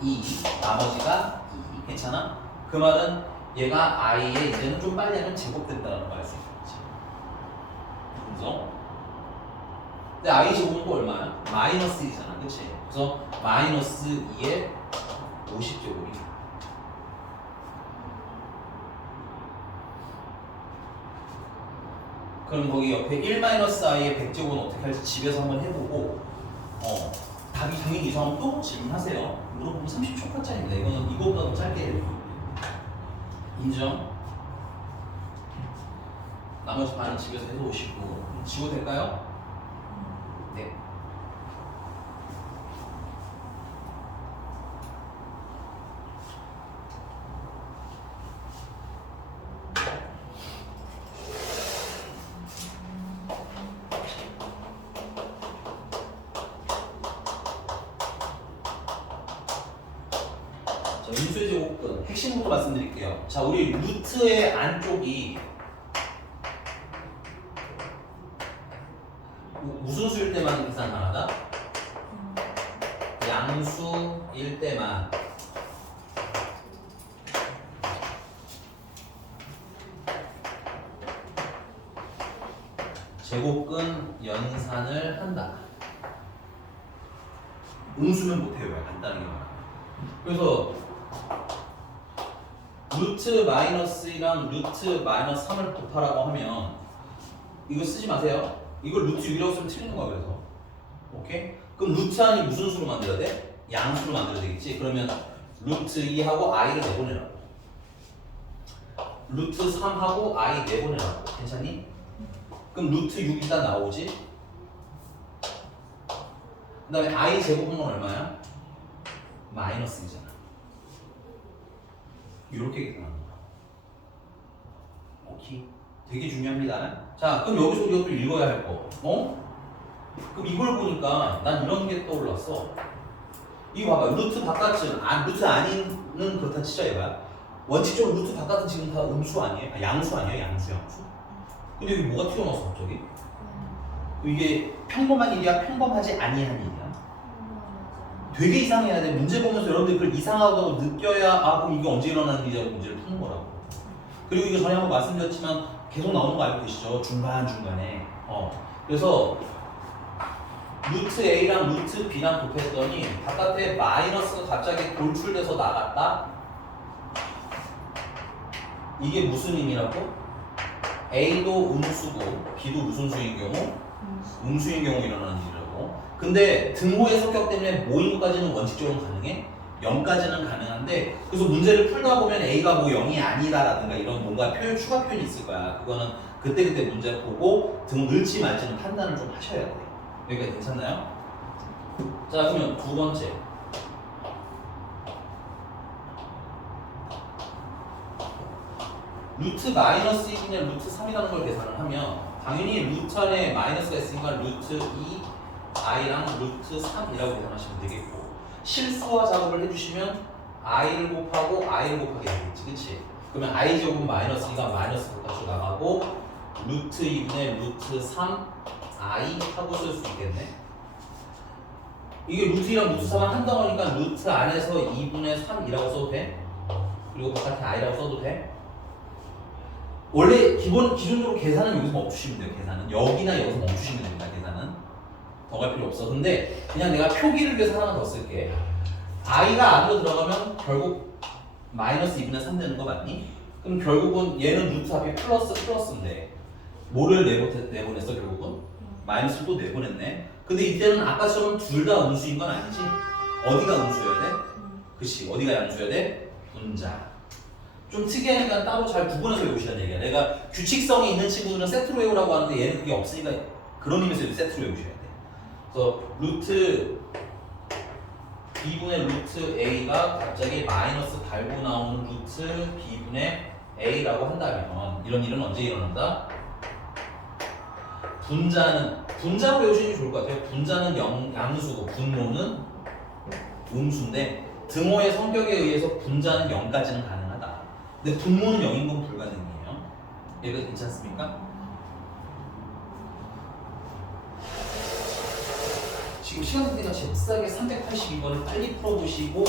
2, 나머지가 2. 괜찮아? 그 말은 얘가 i의 이제는 좀 빨리 하면 제곱된다는 걸 알 수 있겠지. 그래서 근데 i 제곱은 또 얼마야? 마이너스 2잖아, 그치? 그래서 마이너스 2의 50제곱이. 그럼 거기 옆에 1-i의 100제곱은 어떻게 할지 집에서 한번 해보고 답이 당연히 이상하면 또 질문하세요. 물어보면 30초까지인데 이거는 이거보다 더 짧게 해요. 인정? 나머지 반은 집에서 해서 오시고 지워 될까요? 네. 자, 인수의 제곱근 핵심부터 말씀드릴게요. 자, 우리 루트의 안쪽이 무슨 수일 때만 계산 가능하다? 양수일 때만. 제곱근 연산을 한다. 음수는 못해요. 간단하게 말하면. 그래서 루트 마이너스 2랑 루트 마이너스 3을 곱하라고 하면 이거 쓰지 마세요. 이걸 루트 6이라고 쓰면 틀리는 거야. 그래서 오케이? 그럼 루트 안이 무슨 수로 만들어야 돼? 양수로 만들어야 되겠지? 그러면 루트 2하고 i를 내보내라고. 루트 3하고 i 내보내라고. 괜찮니? 그럼 루트 6 일단 나오지? 그 다음에 i 제곱은 얼마야? 마이너스 2잖아. 이렇게 계산하는 거야. 오케이. 되게 중요합니다. 자, 그럼 여기서 우리가 또 읽어야 할 거. 그럼 이걸 보니까 난 이런 게 떠올랐어. 이거 봐봐. 루트 바깥은, 루트 아닌은 그렇다 치자 얘가. 원칙적으로 루트 바깥은 지금 다 음수 아니에요? 양수 아니에요? 양수. 근데 여기 뭐가 튀어나왔어 갑자기? 이게 평범한 일이야? 평범하지 아니한 일이야? 되게 이상해야 돼. 문제 보면서 여러분들 그걸 이상하다고 느껴야 그럼 이게 언제 일어나는 일이라고 문제를 푸는 거라고. 그리고 이거 전에 한번 말씀드렸지만 계속 나오는 거 알고 계시죠? 중간중간에. 그래서 루트 A랑 루트 B랑 곱했더니 바깥에 마이너스가 갑자기 돌출돼서 나갔다? 이게 무슨 의미라고? A도 음수고 B도 무슨 수인 경우? 음수인 경우 일어나는 일이라고. 근데 등호의 성격 때문에 모인 것까지는 원칙적으로 가능해? 0까지는 가능한데 그래서 문제를 풀다 보면 A가 뭐 0이 아니다라든가 이런 뭔가 표현, 추가 표현이 있을 거야. 그거는 그때그때 문제 보고 등 넣을지 말지는 판단을 좀 하셔야 돼. 여기까지 괜찮나요? 자, 그러면 두 번째 루트 마이너스 2분의 루트 3이라는 걸 계산을 하면 당연히 루트 안에 마이너스가 있으니까 루트 2 i랑 루트 3이라고 계산하시면 되겠고 실수화 작업을 해주시면 i를 곱하고 i를 곱하게 되겠지, 그치? 그러면 i 제곱은 마이너스 2가 마이너스 4까지 나가고 루트 2분의 루트 3 i 하고 쓸 수 있겠네. 이게 루트 2랑 루트 3은 한 덩어리니까 루트 안에서 2분의 3이라고 써도 돼. 그리고 바깥에 i라고 써도 돼. 원래 기준으로 계산은 여기서 멈추시면 돼요. 계산은 여기나 여기서 멈추시면 됩니다. 계산은 더 갈 필요 없어. 근데 그냥 내가 표기를 위해서 하나 더 쓸게. i가 안으로 들어가면 결국 마이너스 2분의 3 되는 거 맞니? 그럼 결국은 얘는 루트 앞에 플러스인데 뭐를 내보냈어 결국은? 마이너스를 또 내보냈네. 근데 이때는 아까처럼 둘 다 음수인 건 아니지? 어디가 음수여야 돼? 그치, 어디가 양수여야 돼? 분자. 좀 특이하니까 따로 잘 구분해서 외우시라는 얘기야. 내가 규칙성이 있는 친구들은 세트로 외우라고 하는데 얘는 그게 없으니까 그런 의미에서 세트로 외우셔야 돼. 그래서 루트 b분의 루트 a가 갑자기 마이너스 달고 나오는 루트 b분의 a라고 한다면 이런 일은 언제 일어난다? 분자로 외우시는 게 좋을 것 같아요. 분자는 양수고 분모는 음수인데 등호의 성격에 의해서 분자는 0까지는 가능하다. 근데 분모는 0인 건 불가능해요. 얘가 괜찮습니까? 지금 시간 상태가 잽싸게 382번을 빨리 풀어보시고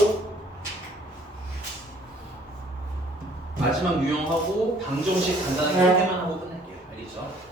마지막 유형하고 방정식 간단하게 한 개만 하고 끝낼게요. 알겠죠?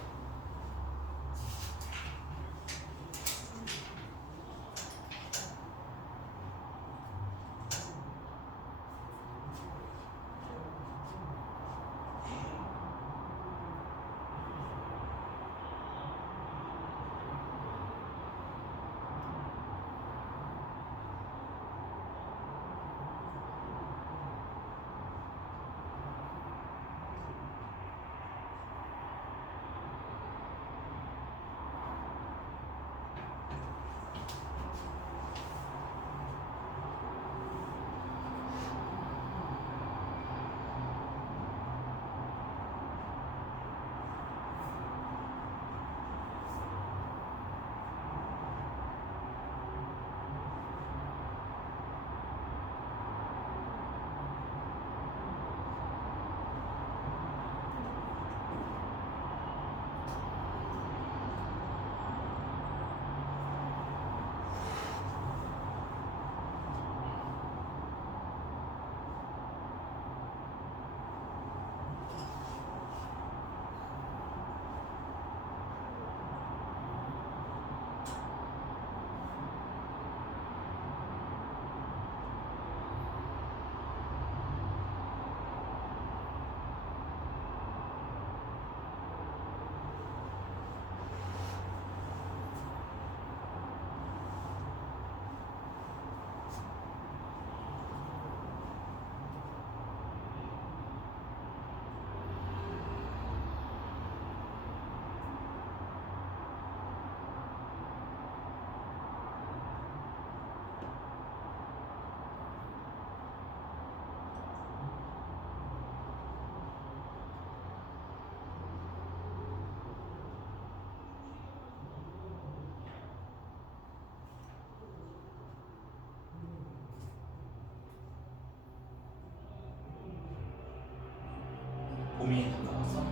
고민이 다 나왔어?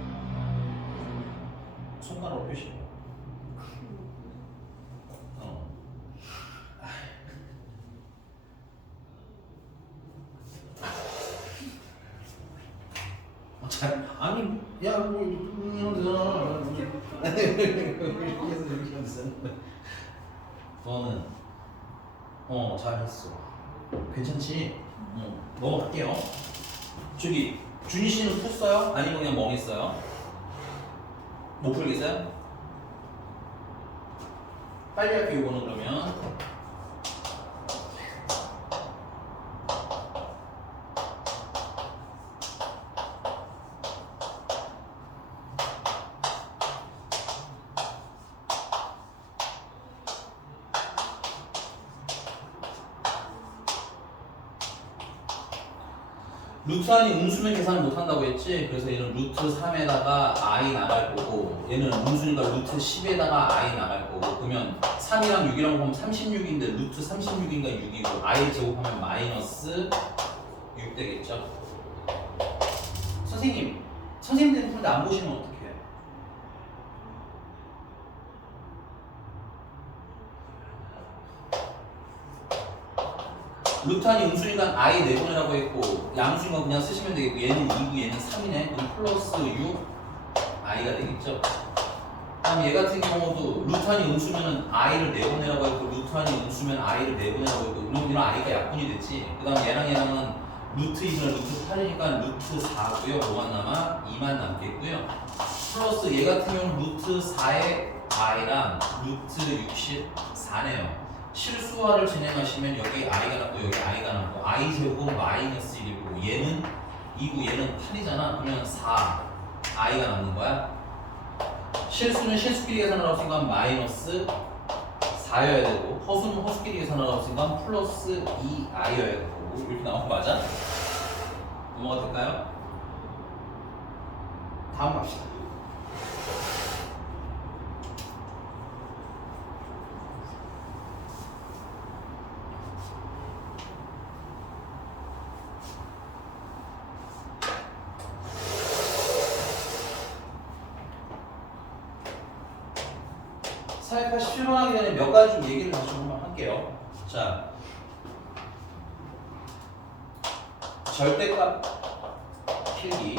손가락으로 표시해. 아니, 야, 뭐 너는 잘했어. 괜찮지? 넘어갈게요. 저기 준희 씨는 푸어요? 아니면 그냥 멍했어요? 못 풀겠어요? 빨리 할게요. 이거는 그러면 루트 안이 음수면 계산을 못한다고 했지. 그래서 얘는 루트 3에다가 i 나갈 거고, 얘는 음수니까 루트 10에다가 i 나갈 거고. 그러면 3이랑 6이랑 보면 36인데 루트 36인가 6이고 i를 제곱하면 마이너스 6 되겠죠. 선생님들 풀때 안 보시면 어떡해요? 루탄이 음수니까 i 내보내라고 했고 양수니까 그냥 쓰시면 되겠고 얘는 2고 얘는 3이네. 그럼 플러스 6 i가 되겠죠. 다음 얘 같은 경우도 루탄이 음수면은 i를 내보내라고 했고 루탄이 음수면 i를 내보내라고 했고 그럼 이런 i가 약분이 됐지. 그 다음 얘랑은 루트 2는 루트 8이니까 루트 4고요. 뭐가 남아? 2만 남겠고요. 플러스 얘 같은 경우는 루트 4의 i랑 루트 64네요. 실수화를 진행하시면 여기 i가 남고 여기 i가 남고 i 제곱 마이너스 1이고 얘는 2고 얘는 8이잖아. 그러면 4 i가 남는 거야. 실수는 실수끼리 계산을 했으니까 마이너스 4여야 되고 허수는 허수끼리 계산을 했으니까 플러스 2i여야 되고 이렇게 나온 거 맞아? 넘어가 될까요? 다음 갑시다. 사회파 17번 하기 전에 몇 가지 좀 얘기를 다시 한번 할게요. 자, 절대값 필기.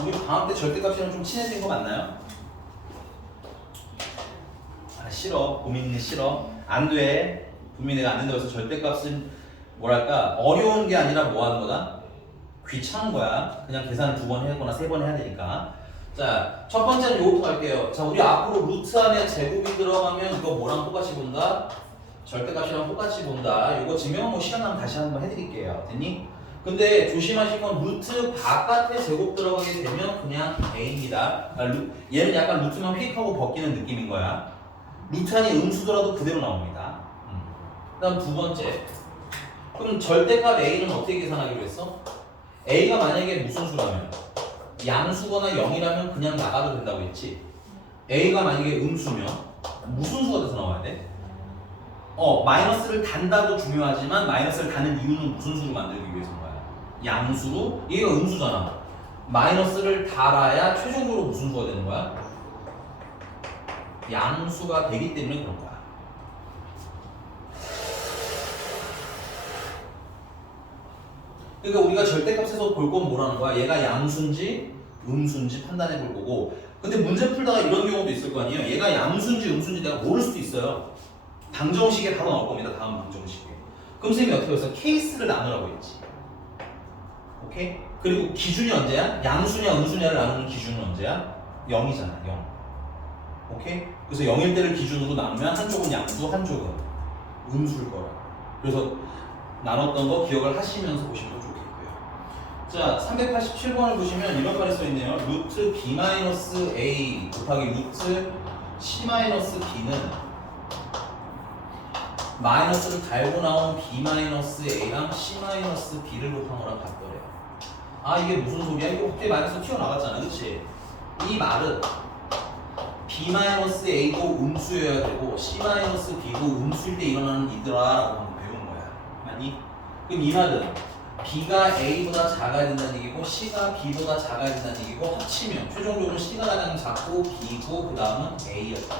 우리 방학 때 절대값이랑 좀 친해진 거 맞나요? 아, 싫어. 고민이 싫어. 안 돼. 분명히 내가 안 된다고 해서 절대값은 뭐랄까 어려운 게 아니라 뭐 하는 거다? 귀찮은 거야. 그냥 계산을 2번 했거나 3번 해야 되니까. 자, 첫 번째는 요거부터 갈게요. 자, 우리 앞으로 루트 안에 제곱이 들어가면 이거 뭐랑 똑같이 본다? 절대값이랑 똑같이 본다. 이거 증명은 뭐 시간 나면 다시 한번 해드릴게요. 됐니? 근데 조심하실 건 루트 바깥에 제곱 들어가게 되면 그냥 a입니다. 얘는 약간 루트만 휙하고 벗기는 느낌인 거야. 루트 안이 음수더라도 그대로 나옵니다. 그 다음 두 번째. 그럼 절대값 a는 어떻게 계산하기로 했어? a가 만약에 무슨 수라면? 양수거나 0이라면 그냥 나가도 된다고 했지. a가 만약에 음수면 무슨 수가 돼서 나와야 돼? 마이너스를 단다도 중요하지만 마이너스를 다는 이유는 무슨 수로 만들기 위해서인 거야? 양수로? 얘가 음수잖아. 마이너스를 달아야 최종적으로 무슨 수가 되는 거야? 양수가 되기 때문에 그런 거야. 그러니까 우리가 절대값에서 볼 건 뭐라는 거야? 얘가 양수인지 음수인지 판단해 볼 거고. 근데 문제 풀다가 이런 경우도 있을 거 아니에요? 얘가 양수인지 음수인지 내가 모를 수도 있어요. 방정식에 바로 나올 겁니다. 다음 방정식에. 그럼 선생님이 어떻게 해서 케이스를 나누라고 했지. 오케이? 그리고 기준이 언제야? 양수냐 음수냐를 나누는 기준은 언제야? 0이잖아. 0. 오케이? 그래서 0일 때를 기준으로 나누면 한쪽은 양수, 한쪽은 음수일 거라. 그래서 나눴던 거 기억을 하시면서 보시면 좋겠고요. 자, 387번을 보시면 이런 말이 써있네요. 루트 b-a 곱하기 루트 c-b는 마이너스를 달고 나온 b-a랑 c-b를 곱한 거랑 같더래요. 아, 이게 무슨 소리야? 이거 갑자기 마이너스 튀어나갔잖아. 그치? 이 말은 b-a도 음수여야 되고 c-b도 음수일 때 일어나는 이더라라고 한번 배운 거야. 맞니? 그럼 이 말은 b가 a보다 작아야 된다는 얘기고 c가 b보다 작아야 된다는 얘기고 합치면 최종적으로 c가 가장 작고 b고 그 다음은 a였다.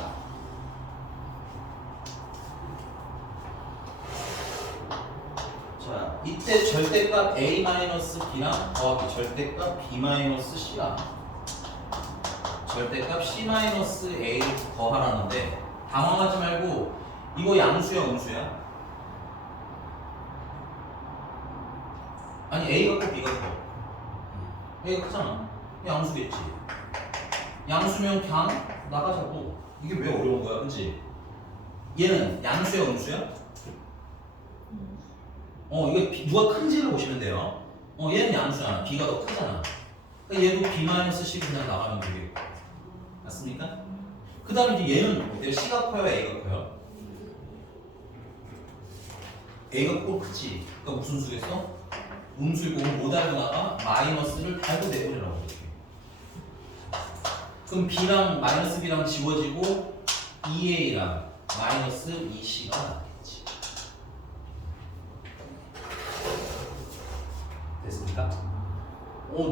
자, 이때 절대값 a-b랑 더하기 절대값 b-c랑 절대값 c-a를 더하라는데 당황하지 말고 이거 양수야 음수야? 아니 a가 커 b가 커? a가 크잖아. 양수겠지. 양수면 그냥 나가자고. 이게 왜 어려운 거야, 그치? 얘는 양수야 음수야? 이거 누가 큰지를 보시면 돼요. 얘는 양수잖아. b가 더 크잖아. 그러니까 얘도 b-c 그냥 나가면 되겠고. 맞습니까? 그 다음에 이제 얘는 어때요? c가 커요? a가 커요? a가 꼭 크지. 그러니까 무슨 수겠어? 음수이고 못 달고나가 마이너스를 달고 내보내라고 이렇게. 그럼 b랑 마이너스 b랑 지워지고 2a랑 마이너스 2c가 나겠지. 됐습니까?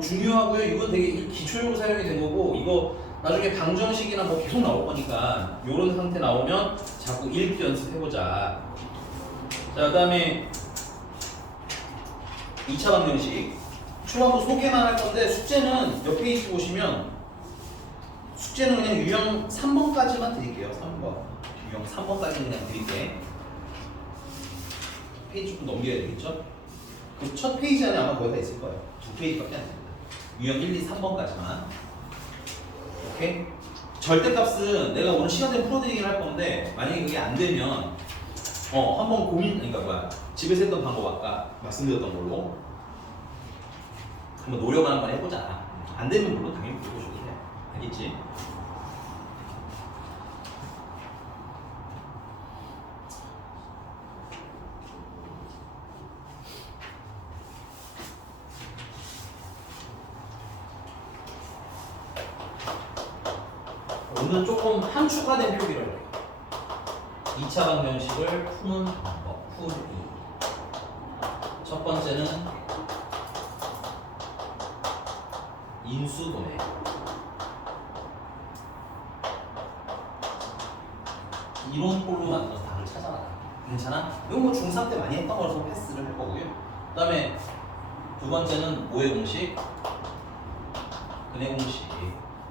중요하고요. 이건 되게 기초적으로 사용이 된 거고, 이거 나중에 방정식이나 뭐 계속 나올 거니까 이런 상태 나오면 자꾸 읽기 연습해보자. 자, 그 다음에 2차 방정식. 초반부 소개만 할 건데, 숙제는 옆 페이지 보시면 숙제는 그냥 유형 3번까지만 드릴게요. 3번. 유형 3번까지 그냥 드릴게. 페이지 좀 넘겨야 되겠죠? 그 첫 페이지 안에 아마 거의 다 있을 거예요. 2페이지밖에 안 됩니다. 유형 1, 2, 3번까지만. 오케이? 절대값은 내가 오늘 시간 되면 풀어드리긴 할 건데, 만약에 그게 안 되면 한번 그러니까 뭐야, 집에서 했던 방법 아까 말씀드렸던 걸로 한번 노력을 한번 해보자. 안 되면 물론 당연히 물어보셔도 돼. 알겠지? 오늘 조금 함축화된 표기를 해요. 2차 방정식을 푸는 방법, 풀이. 첫 번째는 인수분해. 이론꼴로 만들어서 답을 찾아라. 괜찮아? 이거 뭐 중3 때 많이 했던 거라서 패스를 할 거고요. 그 다음에 두 번째는 뭐의 공식? 근의 공식.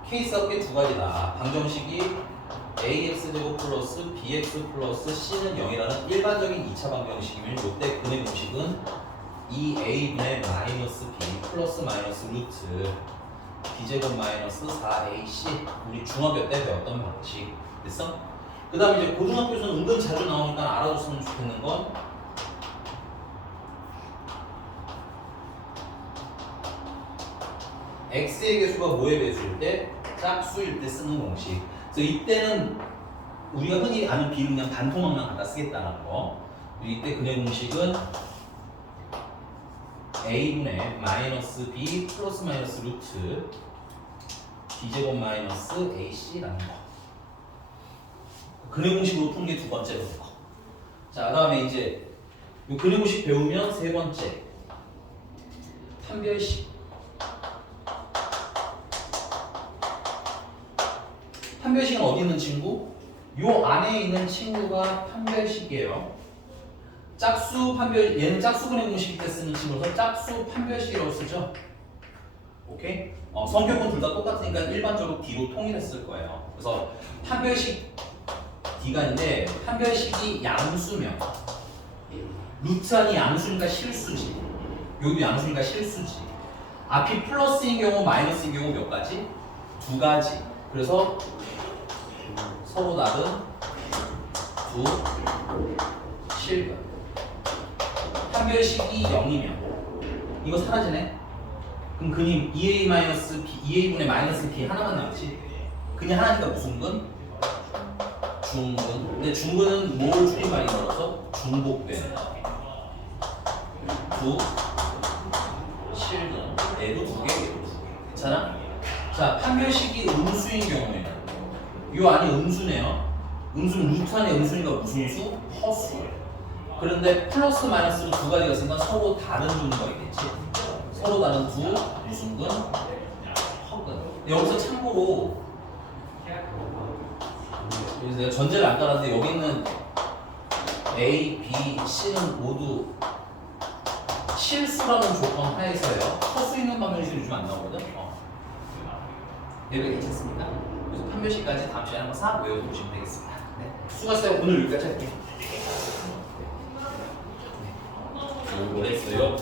케이스가 꽤 두 가지다. 방정식이 ax 제곱 플러스 bx 플러스 c는 0이라는 일반적인 2차 방정식이면 이때 근의 공식은 2a분의 마이너스 b 플러스 마이너스 루트 b제곱 마이너스 4ac. 우리 중학교 때 배웠던 방식. 됐어? 그 다음에 이제 고등학교에서는 은근 자주 나오니까 알아줬으면 좋겠는 건 x의 개수가 뭐의 배수일 때? 짝수일 때 쓰는 공식. 그래서 이때는 우리가 흔히 아는 b를 그냥 단통함만 갖다 쓰겠다는 거. 이때 근의 공식은 a분의 마이너스 b 플러스 마이너스 루트 b제곱 마이너스 ac라는 거. 근의 공식으로 푼 게 두 번째로 거. 자, 그 다음에 이제 이 근의 공식 배우면 세 번째 판별식. 판별식은 어디 있는 친구? 요 안에 있는 친구가 판별식이에요. 짝수 판별, 얘는 짝수근의 공식 때 쓰는 친구라서 짝수 판별식이라고 쓰죠. 오케이? 성격은 둘 다 똑같으니까 일반적으로 D로 통일했을 거예요. 그래서 판별식 D가 있는데 판별식이 양수면 루트 안이 양수니까 실수지. 여기도 양수니까 실수지. 앞이 플러스인 경우 마이너스인 경우 몇 가지? 두 가지. 그래서 서로 다른 두 실근. 판별식이 0이면 이거 사라지네. 그럼 근이 2a-b, 2a분의 마이너스 b 하나만 남지. 근이 하나니까 무슨 근? 중근. 근데 중근은 뭘 줄임말이 넣어서 중복되는 두 실근. 얘도 두 개, 얘도 두 개. 괜찮아? 자, 판별식이 음수인 경우에는 요 안이 음수네요. 음수는 루트 안에 음수니까 무슨 수? 허수. 그런데 플러스 마이너스로 두 가지가 있으니까 서로 다른 종류가 있겠지. 서로 다른 두 무슨 근? 허근. 여기서 참고로 여기서 내가 전제를 안 깔았는데 여기 있는 A, B, C는 모두 실수라는 조건 하에서요. 허수 있는 방정식이 요즘 안 나오거든. 여기 괜찮습니다. 그래서 판별식까지 다음 시간에 한번 싹 외워보시면 되겠습니다. 네. 수고하셨어요. 오늘 여기까지 할게요. 뭘 했어요?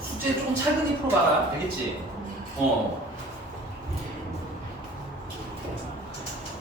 숙제 조금 차근히 풀어봐라. 알겠지?